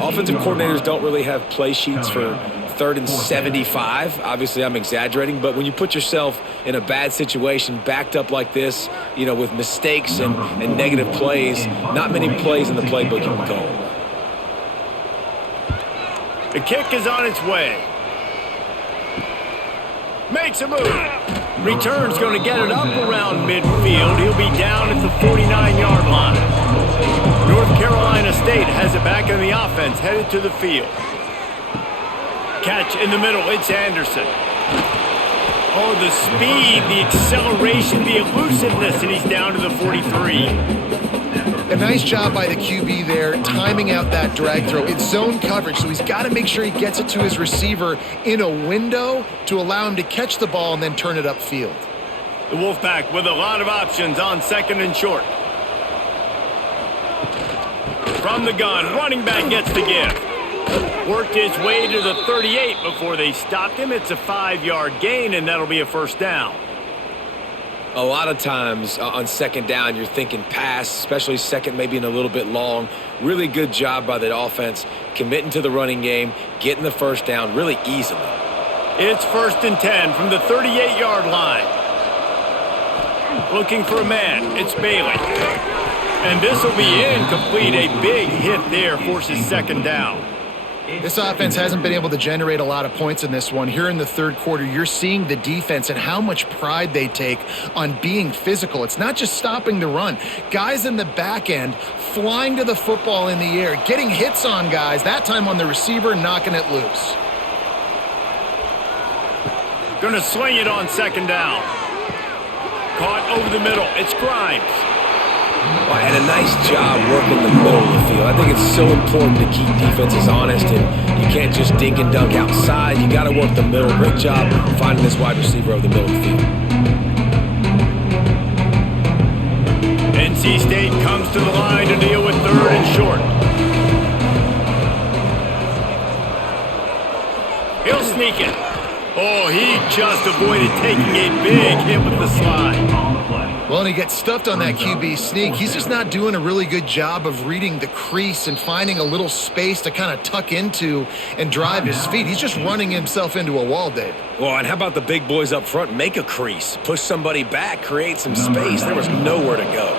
Offensive coordinators don't really have play sheets for 3rd and 75. Obviously, I'm exaggerating, but when you put yourself in a bad situation, backed up like this, you know, with mistakes and negative plays, not many plays in the playbook you can call. The kick is on its way. Makes a move. Return's going to get it up around midfield. He'll be down at the 49-yard line. North Carolina State has it back in the offense, headed to the field. Catch in the middle, it's Anderson. Oh, the speed, the acceleration, the elusiveness, and he's down to the 43. A nice job by the QB there, timing out that drag throw. It's zone coverage, so he's got to make sure he gets it to his receiver in a window to allow him to catch the ball and then turn it upfield. The Wolfpack with a lot of options on 2nd and short. From the gun, running back gets the give. Worked his way to the 38 before they stopped him. It's a 5-yard gain, and that'll be a 1st down. A lot of times on second down, you're thinking pass, especially second, maybe in a little bit long. Really good job by the offense, committing to the running game, getting the first down really easily. It's 1st and 10 from the 38-yard line. Looking for a man. It's Bailey. And this will be incomplete. A big hit there forces second down. This offense hasn't been able to generate a lot of points in this one. Here in the third quarter, you're seeing the defense and how much pride they take on being physical. It's not just stopping the run. Guys in the back end flying to the football in the air, getting hits on guys, that time on the receiver, knocking it loose. Gonna sling it on second down. Caught over the middle. It's Grimes. Well, and a nice job working the middle of the field. I think it's so important to keep defenses honest, and you can't just dink and dunk outside. You got to work the middle. Great job finding this wide receiver over the middle of the field. NC State comes to the line to deal with 3rd and short. He'll sneak it. Oh, he just avoided taking a big hit with the slide. Well, and he gets stuffed on that QB sneak. He's just not doing a really good job of reading the crease and finding a little space to kind of tuck into and drive his feet. He's just running himself into a wall, Dave. Well, and how about the big boys up front? Make a crease. Push somebody back. Create some space. There was nowhere to go.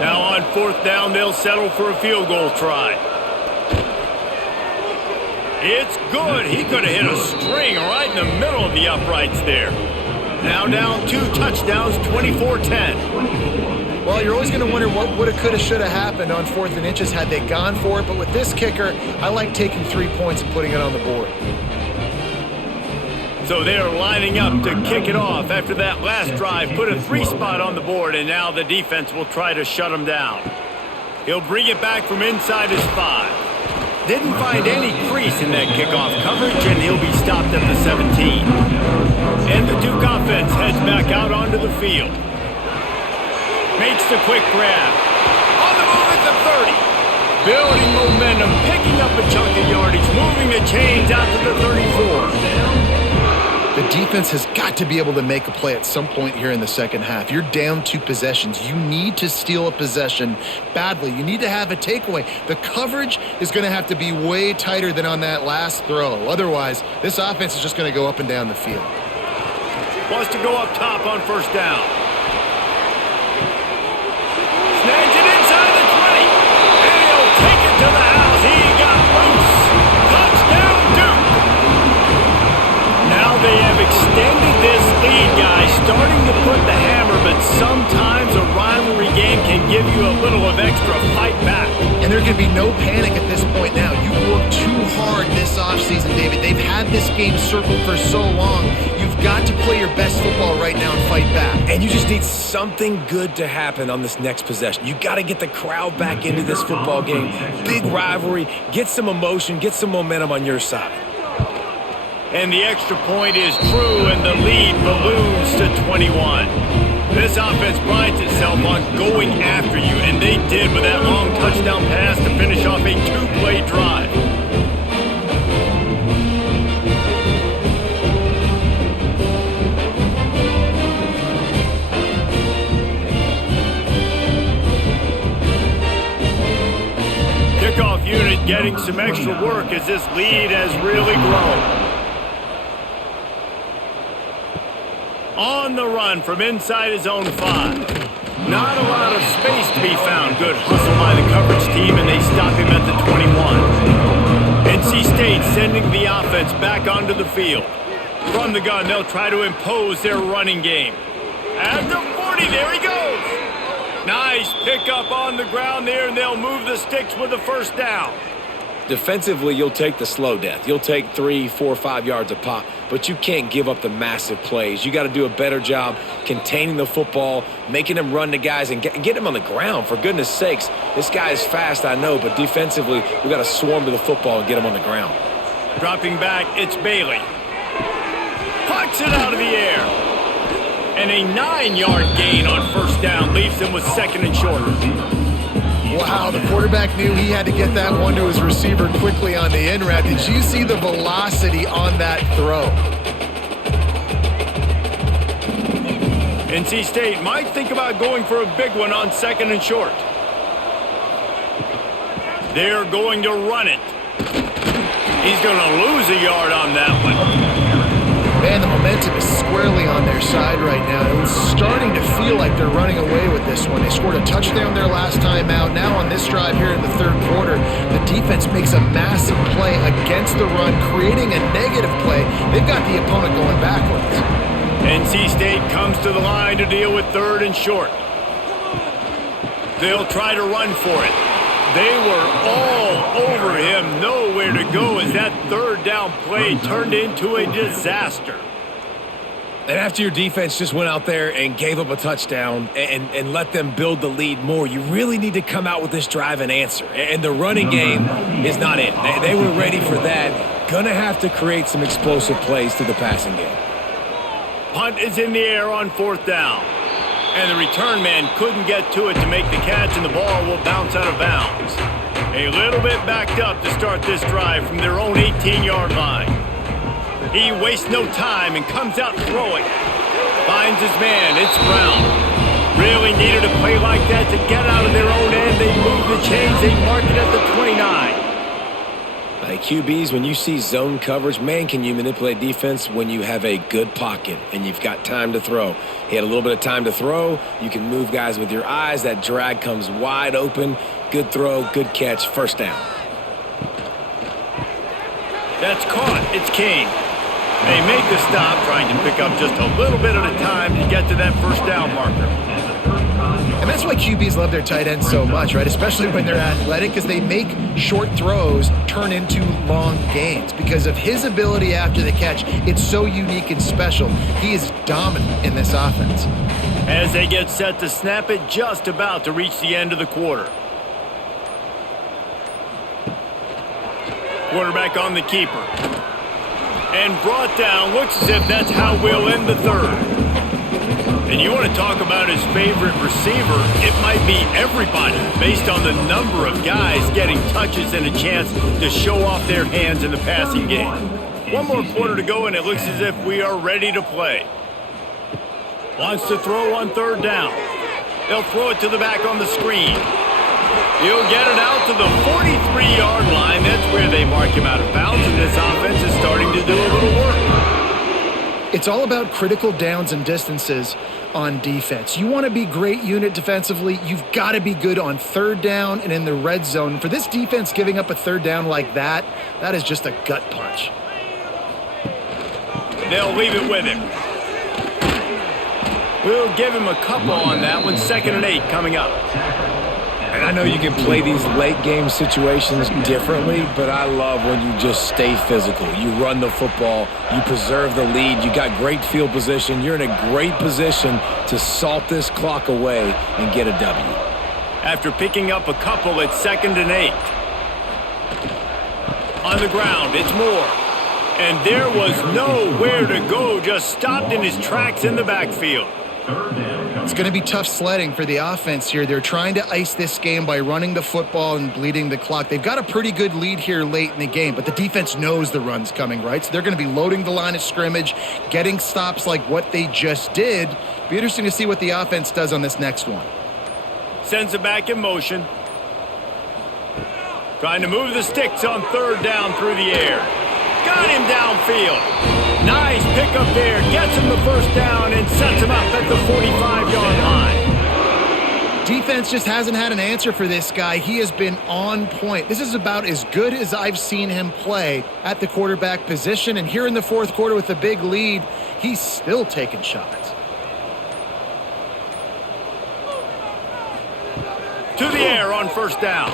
Now on 4th down, they'll settle for a field goal try. It's good. He could have hit a string right in the middle of the uprights there. Now down 2 touchdowns, 24-10. Well, you're always going to wonder what woulda, coulda, shoulda happened on 4th and inches had they gone for it. But with this kicker, I like taking 3 points and putting it on the board. So they're lining up to kick it off after that last drive. Put a 3 spot on the board, and now the defense will try to shut him down. He'll bring it back from inside his 5. Didn't find any crease in that kickoff coverage, and he'll be stopped at the 17. And the Duke offense heads back out onto the field. Makes the quick grab. On the move at the 30. Building momentum, picking up a chunk of yardage, moving the chains out to the 34. The defense has got to be able to make a play at some point here in the second half. You're down 2 possessions. You need to steal a possession badly. You need to have a takeaway. The coverage is going to have to be way tighter than on that last throw. Otherwise, this offense is just going to go up and down the field. Wants to go up top on 1st down. Snags it inside the 20. And he'll take it to the house. He got loose. Touchdown, Duke. Now they have extended this lead, guys, starting to put the hammer, but sometimes a rivalry game can give you a little of extra fight back. And there can be no panic at this point now. You've worked too hard this offseason, David. They've had this game circled for so long. You've got to play your best football right now and fight back. And you just need something good to happen on this next possession. You got to get the crowd back into this football game. Big rivalry. Get some emotion. Get some momentum on your side. And the extra point is true, and the lead balloons to 21. This offense prides itself on going after you, and they did with that long touchdown pass to finish off a 2-play drive. Kickoff unit getting some extra work as this lead has really grown. On the run from inside his own 5. Not a lot of space to be found. Good hustle by the coverage team, and they stop him at the 21. NC State sending the offense back onto the field. From the gun, they'll try to impose their running game. At the 40, there he goes. Nice pickup on the ground there, and they'll move the sticks with the 1st down. Defensively, you'll take the slow death. You'll take 3, 4, 5 yards a pop, but you can't give up the massive plays. You got to do a better job containing the football, making them run to guys, and get them on the ground. For goodness sakes, this guy is fast, I know, but defensively, we got to swarm to the football and get him on the ground. Dropping back, it's Bailey. Pucks it out of the air. And a 9-yard gain on 1st down leaves him with 2nd and short. Wow, the quarterback knew he had to get that one to his receiver quickly on the in route. Did you see the velocity on that throw? NC State might think about going for a big one on 2nd and short. They're going to run it. He's going to lose a yard on that one. Man, the momentum is squarely on their side right now. It's starting to feel like they're running away with this one. They scored a touchdown their last time out. Now on this drive here in the 3rd quarter, the defense makes a massive play against the run, creating a negative play. They've got the opponent going backwards. NC State comes to the line to deal with 3rd and short. They'll try to run for it. They were all over him, nowhere to go as that 3rd down play turned into a disaster. And after your defense just went out there and gave up a touchdown and let them build the lead more, you really need to come out with this drive and answer. And the running game is not it. They were ready for that. Gonna have to create some explosive plays through the passing game. Punt is in the air on 4th down. And the return man couldn't get to it to make the catch, and the ball will bounce out of bounds. A little bit backed up to start this drive from their own 18-yard line. He wastes no time and comes out throwing. Finds his man. It's Brown. Really needed a play like that to get out of their own end. They move the chains. They mark it at the 29. Like QBs, when you see zone coverage, man, can you manipulate defense when you have a good pocket and you've got time to throw. He had a little bit of time to throw. You can move guys with your eyes. That drag comes wide open. Good throw, good catch, 1st down. That's caught. It's Kane. They make the stop, trying to pick up just a little bit at a time to get to that 1st down marker. And that's why QBs love their tight ends so much, right? Especially when they're athletic, because they make short throws turn into long gains. Because of his ability after the catch, it's so unique and special. He is dominant in this offense. As they get set to snap it, just about to reach the end of the quarter. Quarterback on the keeper. And brought down. Looks as if that's how we'll end the 3rd. And you want to talk about his favorite receiver, it might be everybody based on the number of guys getting touches and a chance to show off their hands in the passing game. One more quarter to go, and it looks as if we are ready to play. Wants to throw on 3rd down. They'll throw it to the back on the screen. He'll get it out to the 43-yard line. That's where they mark him out of bounds, and this offense is starting to do a little work. It's all about critical downs and distances on defense. You want to be great unit defensively, you've got to be good on 3rd down and in the red zone. For this defense, giving up a 3rd down like that is just a gut punch. They'll leave it with him. We'll give him a couple on that one. 2nd and 8 coming up. And I know you can play these late game situations differently, but I love when you just stay physical. You run the football, you preserve the lead, you got great field position. You're in a great position to salt this clock away and get a W. After picking up a couple at 2nd and 8. On the ground, it's Moore. And there was nowhere to go, just stopped in his tracks in the backfield. It's going to be tough sledding for the offense here. They're trying to ice this game by running the football and bleeding the clock. They've got a pretty good lead here late in the game, but the defense knows the run's coming, right? So they're going to be loading the line of scrimmage, getting stops like what they just did. Be interesting to see what the offense does on this next one. Sends it back in motion. Trying to move the sticks on 3rd down through the air. Got him downfield. Nice pickup there. Gets him the 1st down and sets him up at the 45-yard line. Defense just hasn't had an answer for this guy. He has been on point. This is about as good as I've seen him play at the quarterback position. And here in the 4th quarter with a big lead, he's still taking shots. To the air on 1st down.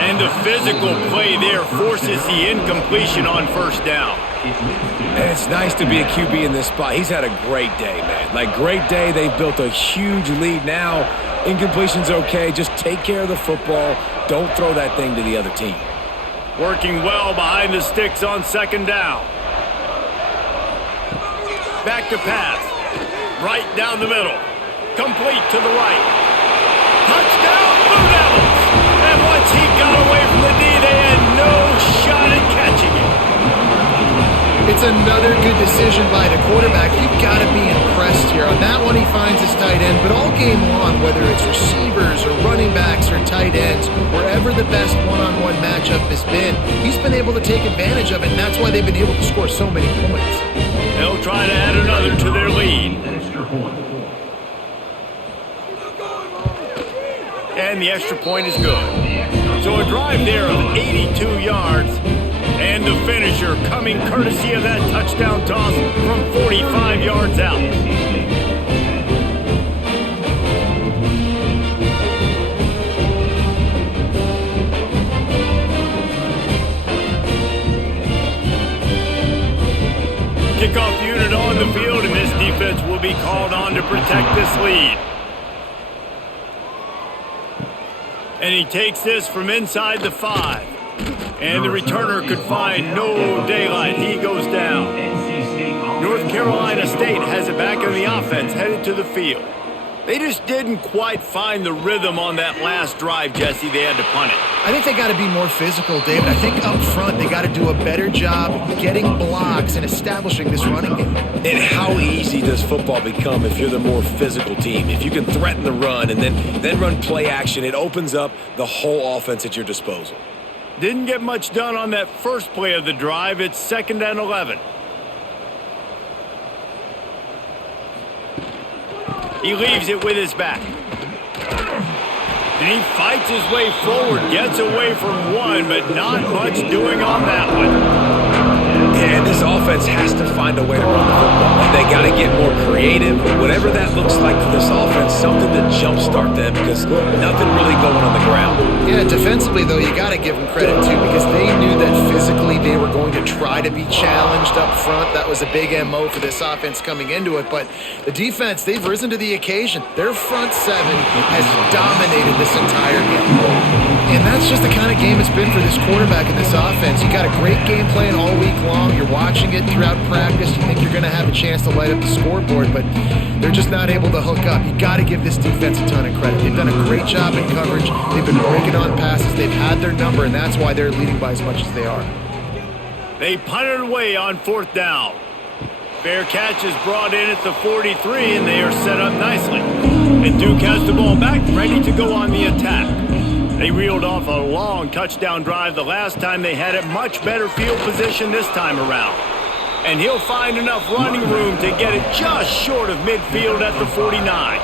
And the physical play there forces the incompletion on 1st down. And it's nice to be a QB in this spot. He's had a great day, man. Like, great day. They've built a huge lead now. Incompletion's okay. Just take care of the football. Don't throw that thing to the other team. Working well behind the sticks on 2nd down. Back to pass. Right down the middle. Complete to the right. Touchdown, Blue Devils! And once he got away from the D, they had no shot at catching it. It's another good decision by the quarterback. You've got to be in impressed here. On that one, he finds his tight end, but all game long, whether it's receivers or running backs or tight ends, wherever the best one-on-one matchup has been, he's been able to take advantage of it, and that's why they've been able to score so many points. They'll try to add another to their lead. Extra point. And the extra point is good. So a drive there of 82 yards. And the finisher coming courtesy of that touchdown toss from 45 yards out. Kickoff unit on the field, and this defense will be called on to protect this lead. And he takes this from inside the 5. And the returner could find no daylight. He goes down. North Carolina State has it back in the offense, headed to the field. They just didn't quite find the rhythm on that last drive, Jesse. They had to punt it. I think they got to be more physical, David. I think up front they got to do a better job getting blocks and establishing this running game. And how easy does football become if you're the more physical team? If you can threaten the run and then run play action, it opens up the whole offense at your disposal. Didn't get much done on that first play of the drive. It's 2nd and 11. He leaves it with his back. And he fights his way forward, gets away from one, but not much doing on that one. And this offense has to find a way to run the football. They got to get more creative, whatever that looks like for this offense, something to jumpstart them because nothing really going on the ground. Yeah, defensively, though, you got to give them credit, too, because they knew that physically they were going to try to be challenged up front. That was a big MO for this offense coming into it. But the defense, they've risen to the occasion. Their front 7 has dominated this entire game. And that's just the kind of game it's been for this quarterback in this offense. You got a great game plan all week long. You're watching it throughout practice. You think you're going to have a chance to light up the scoreboard, but they're just not able to hook up. You got to give this defense a ton of credit. They've done a great job in coverage. They've been breaking on passes. They've had their number, and that's why they're leading by as much as they are. They punted away on 4th down. Fair catch is brought in at the 43, and they are set up nicely. And Duke has the ball back, ready to go on the attack. They reeled off a long touchdown drive the last time they had it. Much better field position this time around. And he'll find enough running room to get it just short of midfield at the 49.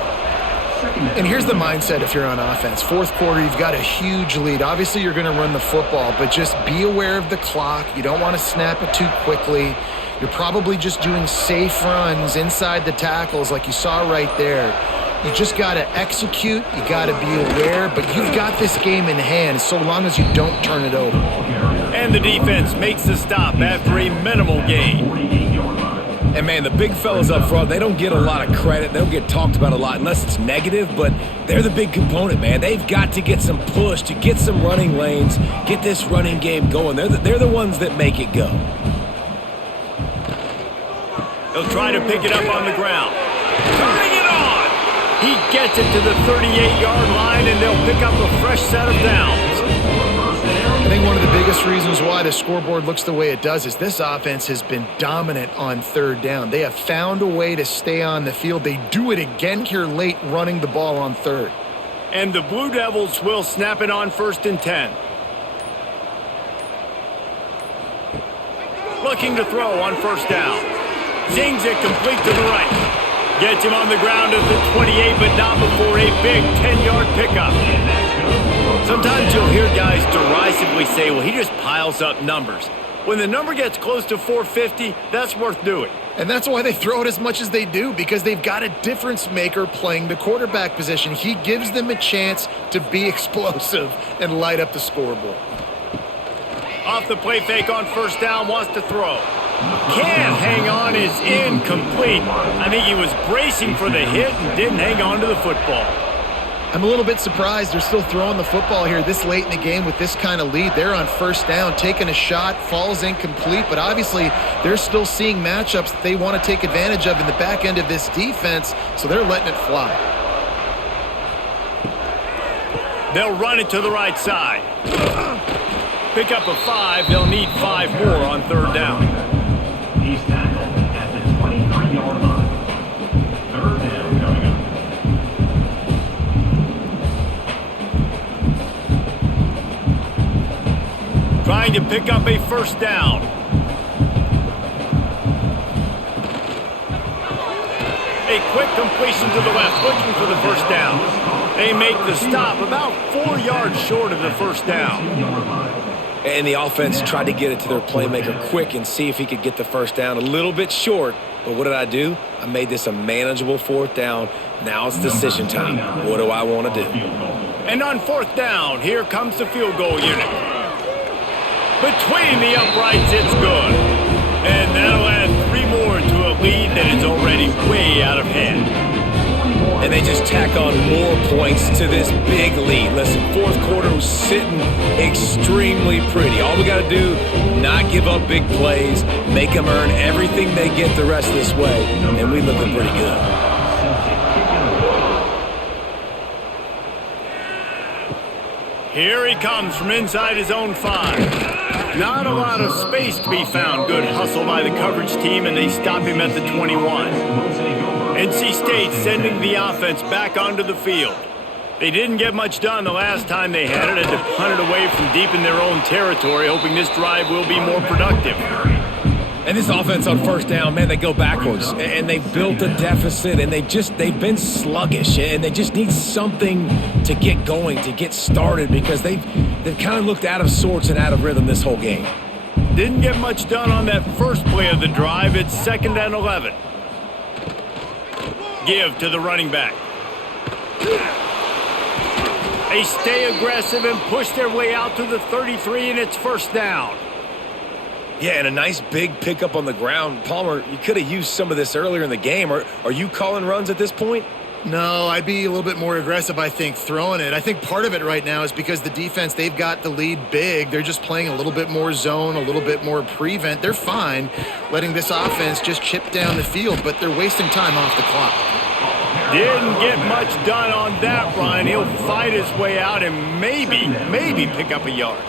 And here's the mindset if you're on offense. 4th quarter, you've got a huge lead. Obviously, you're going to run the football, but just be aware of the clock. You don't want to snap it too quickly. You're probably just doing safe runs inside the tackles like you saw right there. You just got to execute. You got to be aware, but you've got this game in hand so long as you don't turn it over. And the defense makes the stop after a minimal gain. And, man, the big fellas up front, they don't get a lot of credit. They don't get talked about a lot unless it's negative, but they're the big component, man. They've got to get some push, to get some running lanes, get this running game going. They're the ones that make it go. They'll try to pick it up on the ground. Turning it on! He gets it to the 38-yard line, and they'll pick up a fresh set of downs. I think one of the biggest reasons why the scoreboard looks the way it does is this offense has been dominant on 3rd down. They have found a way to stay on the field. They do it again here late, running the ball on 3rd. And the Blue Devils will snap it on 1st and 10. Looking to throw on 1st down. Zings it complete to the right. Gets him on the ground at the 28, but not before a big 10-yard pickup. Sometimes you'll hear guys derisively say, well, he just piles up numbers. When the number gets close to 450, that's worth doing. And that's why they throw it as much as they do, because they've got a difference maker playing the quarterback position. He gives them a chance to be explosive and light up the scoreboard. Off the play fake on 1st down, wants to throw. Can't hang on, is incomplete. I think he was bracing for the hit and didn't hang on to the football. I'm a little bit surprised they're still throwing the football here this late in the game with this kind of lead. They're on 1st down, taking a shot, falls incomplete, but obviously they're still seeing matchups that they want to take advantage of in the back end of this defense, so they're letting it fly. They'll run it to the right side. Pick up a 5. They'll need 5 more on 3rd down. He's tackled at the 23-yard line. trying to pick up a first down. A quick completion to the left, looking for the first down. They make the stop about 4 yards short of the first down. And the offense tried to get it to their playmaker quick and see if he could get the first down. A little bit short, but what did I do? I made this a manageable fourth down. Now it's decision time. What do I want to do? And on fourth down, here comes the field goal unit. Between the uprights, it's good. And that'll add 3 more to a lead that is already way out of hand. And they just tack on more points to this big lead. Listen, fourth quarter was sitting extremely pretty. All we got to do, not give up big plays, make them earn everything they get the rest of this way, and we looking pretty good. Here he comes from inside his own 5. Not a lot of space to be found. Good hustle by the coverage team, and they stop him at the 21. NC State sending the offense back onto the field. They didn't get much done the last time they had it, had to punt it away from deep in their own territory, hoping this drive will be more productive. And this offense on first down, man, they go backwards. And they built a deficit, and they've been sluggish, and they just need something to get going, to get started, because they've kind of looked out of sorts and out of rhythm this whole game. Didn't get much done on that first play of the drive. It's 2nd and 11. Give to the running back. They stay aggressive and push their way out to the 33, and it's first down. Yeah, and a nice big pickup on the ground. Palmer, you could have used some of this earlier in the game. Are you calling runs at this point? No, I'd be a little bit more aggressive, I think, throwing it. I think part of it right now is because the defense, they've got the lead big. They're just playing a little bit more zone, a little bit more prevent. They're fine letting this offense just chip down the field, but they're wasting time off the clock. Didn't get much done on that run. He'll fight his way out and maybe pick up a yard.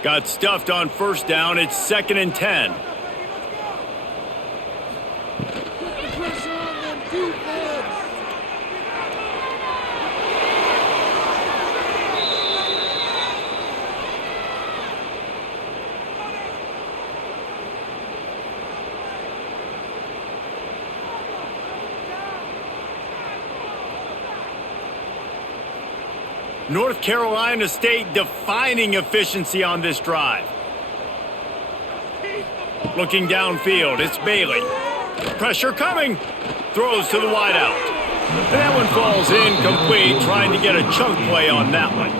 Got stuffed on first down. It's 2nd and 10. North Carolina State defining efficiency on this drive. Looking downfield, it's Bailey. Pressure coming. Throws to the wideout. That one falls incomplete, trying to get a chunk play on that one.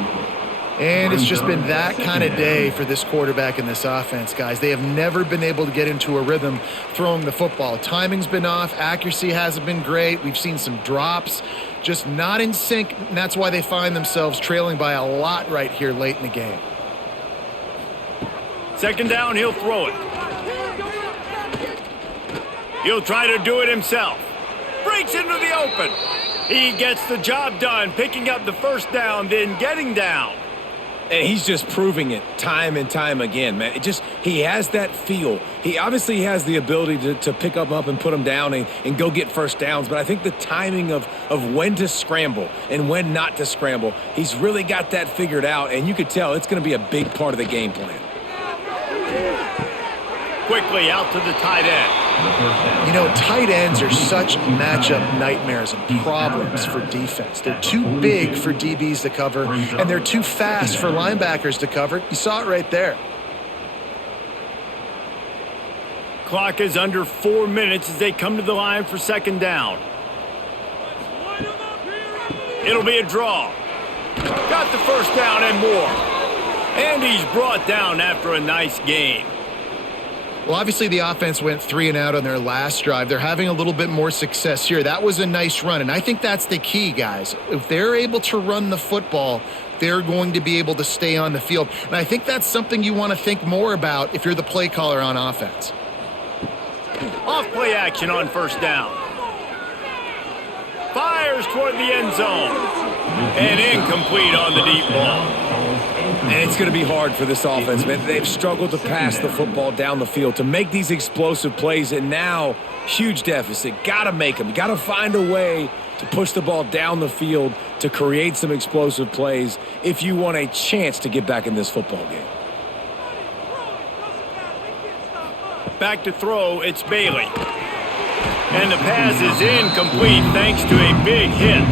And it's just been that kind of day for this quarterback and this offense, guys. They have never been able to get into a rhythm throwing the football. Timing's been off. Accuracy hasn't been great. We've seen some drops. Just not in sync, and that's why they find themselves trailing by a lot right here late in the game. 2nd down, he'll throw it. He'll try to do it himself. Breaks into the open. He gets the job done, picking up the first down, then getting down. And he's just proving it time and time again, man. He has that feel. He obviously has the ability to pick them up and put them down and go get first downs. But I think the timing of when to scramble and when not to scramble, he's really got that figured out. And you could tell it's going to be a big part of the game plan. Quickly out to the tight end. You know, tight ends are such matchup nightmares and problems for defense. They're too big for DBs to cover, and they're too fast for linebackers to cover. You saw it right there. Clock is under 4 minutes as they come to the line for 2nd down. It'll be a draw. Got the first down and more. And he's brought down after a nice gain. Well, obviously the offense went 3 and out on their last drive. They're having a little bit more success here. That was a nice run, and I think that's the key, guys. If they're able to run the football, they're going to be able to stay on the field. And I think that's something you want to think more about if you're the play caller on offense. Off play action on first down. Fires toward the end zone. And incomplete on the deep ball. And it's going to be hard for this offense, man. They've struggled to pass the football down the field, to make these explosive plays, and now huge deficit. Got to make them. Got to find a way to push the ball down the field to create some explosive plays if you want a chance to get back in this football game. Back to throw, it's Bailey. And the pass is incomplete thanks to a big hit.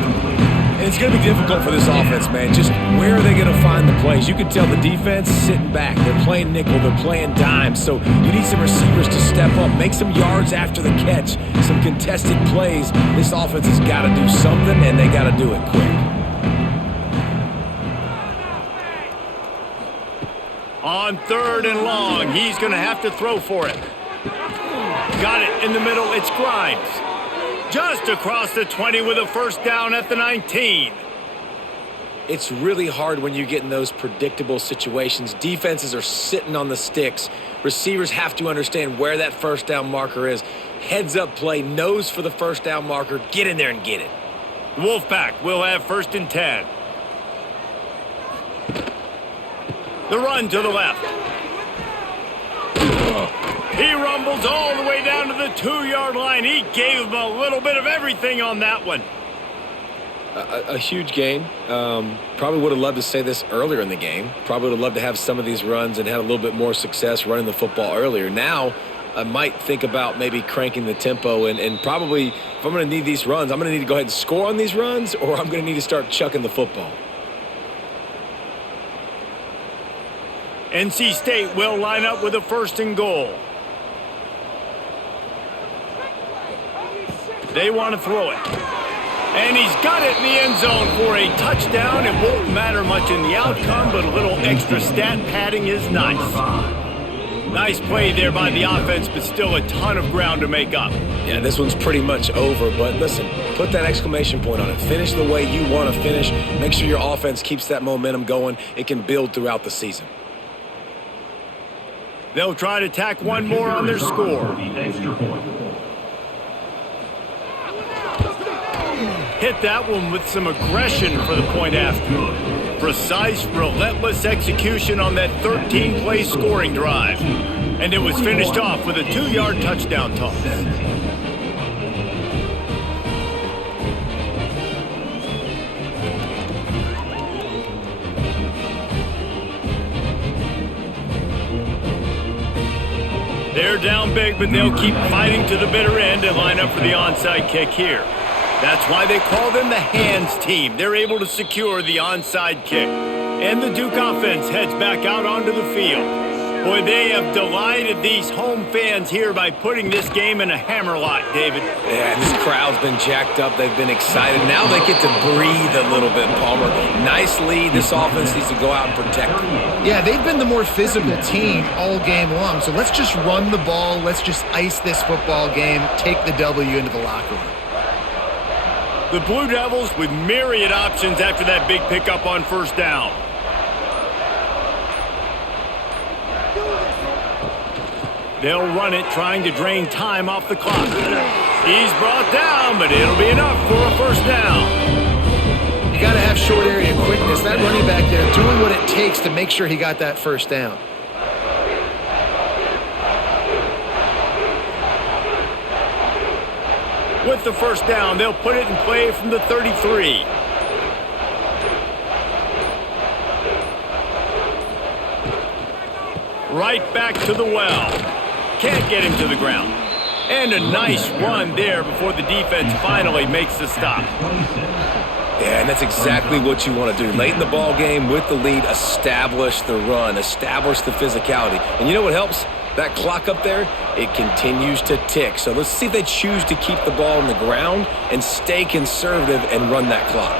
And it's going to be difficult for this offense, man. Just where are they going to find the plays? You can tell the defense sitting back. They're playing nickel. They're playing dime. So you need some receivers to step up, make some yards after the catch, some contested plays. This offense has got to do something, and they got to do it quick. On 3rd and long, he's going to have to throw for it. Got it in the middle, it's Grimes. Just across the 20 with a first down at the 19. It's really hard when you get in those predictable situations. Defenses are sitting on the sticks. Receivers have to understand where that first down marker is. Heads up play, nose for the first down marker. Get in there and get it. Wolfpack will have 1st and 10. The run to the left. He rumbles all the way down to the 2-yard line. He gave him a little bit of everything on that one. A huge gain. Probably would have loved to say this earlier in the game. Probably would have loved to have some of these runs and had a little bit more success running the football earlier. Now, I might think about maybe cranking the tempo and probably, if I'm going to need these runs, I'm going to need to go ahead and score on these runs, or I'm going to need to start chucking the football. NC State will line up with a 1st and goal. They want to throw it. And he's got it in the end zone for a touchdown. It won't matter much in the outcome, but a little extra stat padding is nice. Nice play there by the offense, but still a ton of ground to make up. Yeah, this one's pretty much over, but listen, put that exclamation point on it. Finish the way you want to finish. Make sure your offense keeps that momentum going. It can build throughout the season. They'll try to tack one more on their score. Hit that one with some aggression for the point after. Precise, relentless execution on that 13-play scoring drive. And it was finished off with a 2-yard touchdown toss. They're down big, but they'll keep fighting to the bitter end and line up for the onside kick here. That's why they call them the hands team. They're able to secure the onside kick. And the Duke offense heads back out onto the field. Boy, they have delighted these home fans here by putting this game in a hammerlock, David. Yeah, this crowd's been jacked up. They've been excited. Now they get to breathe a little bit, Palmer. Nice lead. This offense needs to go out and protect them. Yeah, they've been the more physical team all game long. So let's just run the ball. Let's just ice this football game. Take the W into the locker room. The Blue Devils with myriad options after that big pickup on 1st down. They'll run it, trying to drain time off the clock. He's brought down, but it'll be enough for a 1st down. You got to have short area quickness. That running back there doing what it takes to make sure he got that 1st down. With the 1st down, they'll put it in play from the 33. Right back to the well. Can't get him to the ground. And a nice run there before the defense finally makes the stop. Yeah, and that's exactly what you want to do. Late in the ball game with the lead, establish the run, establish the physicality. And you know what helps? That clock up there, it continues to tick. So let's see if they choose to keep the ball on the ground and stay conservative and run that clock.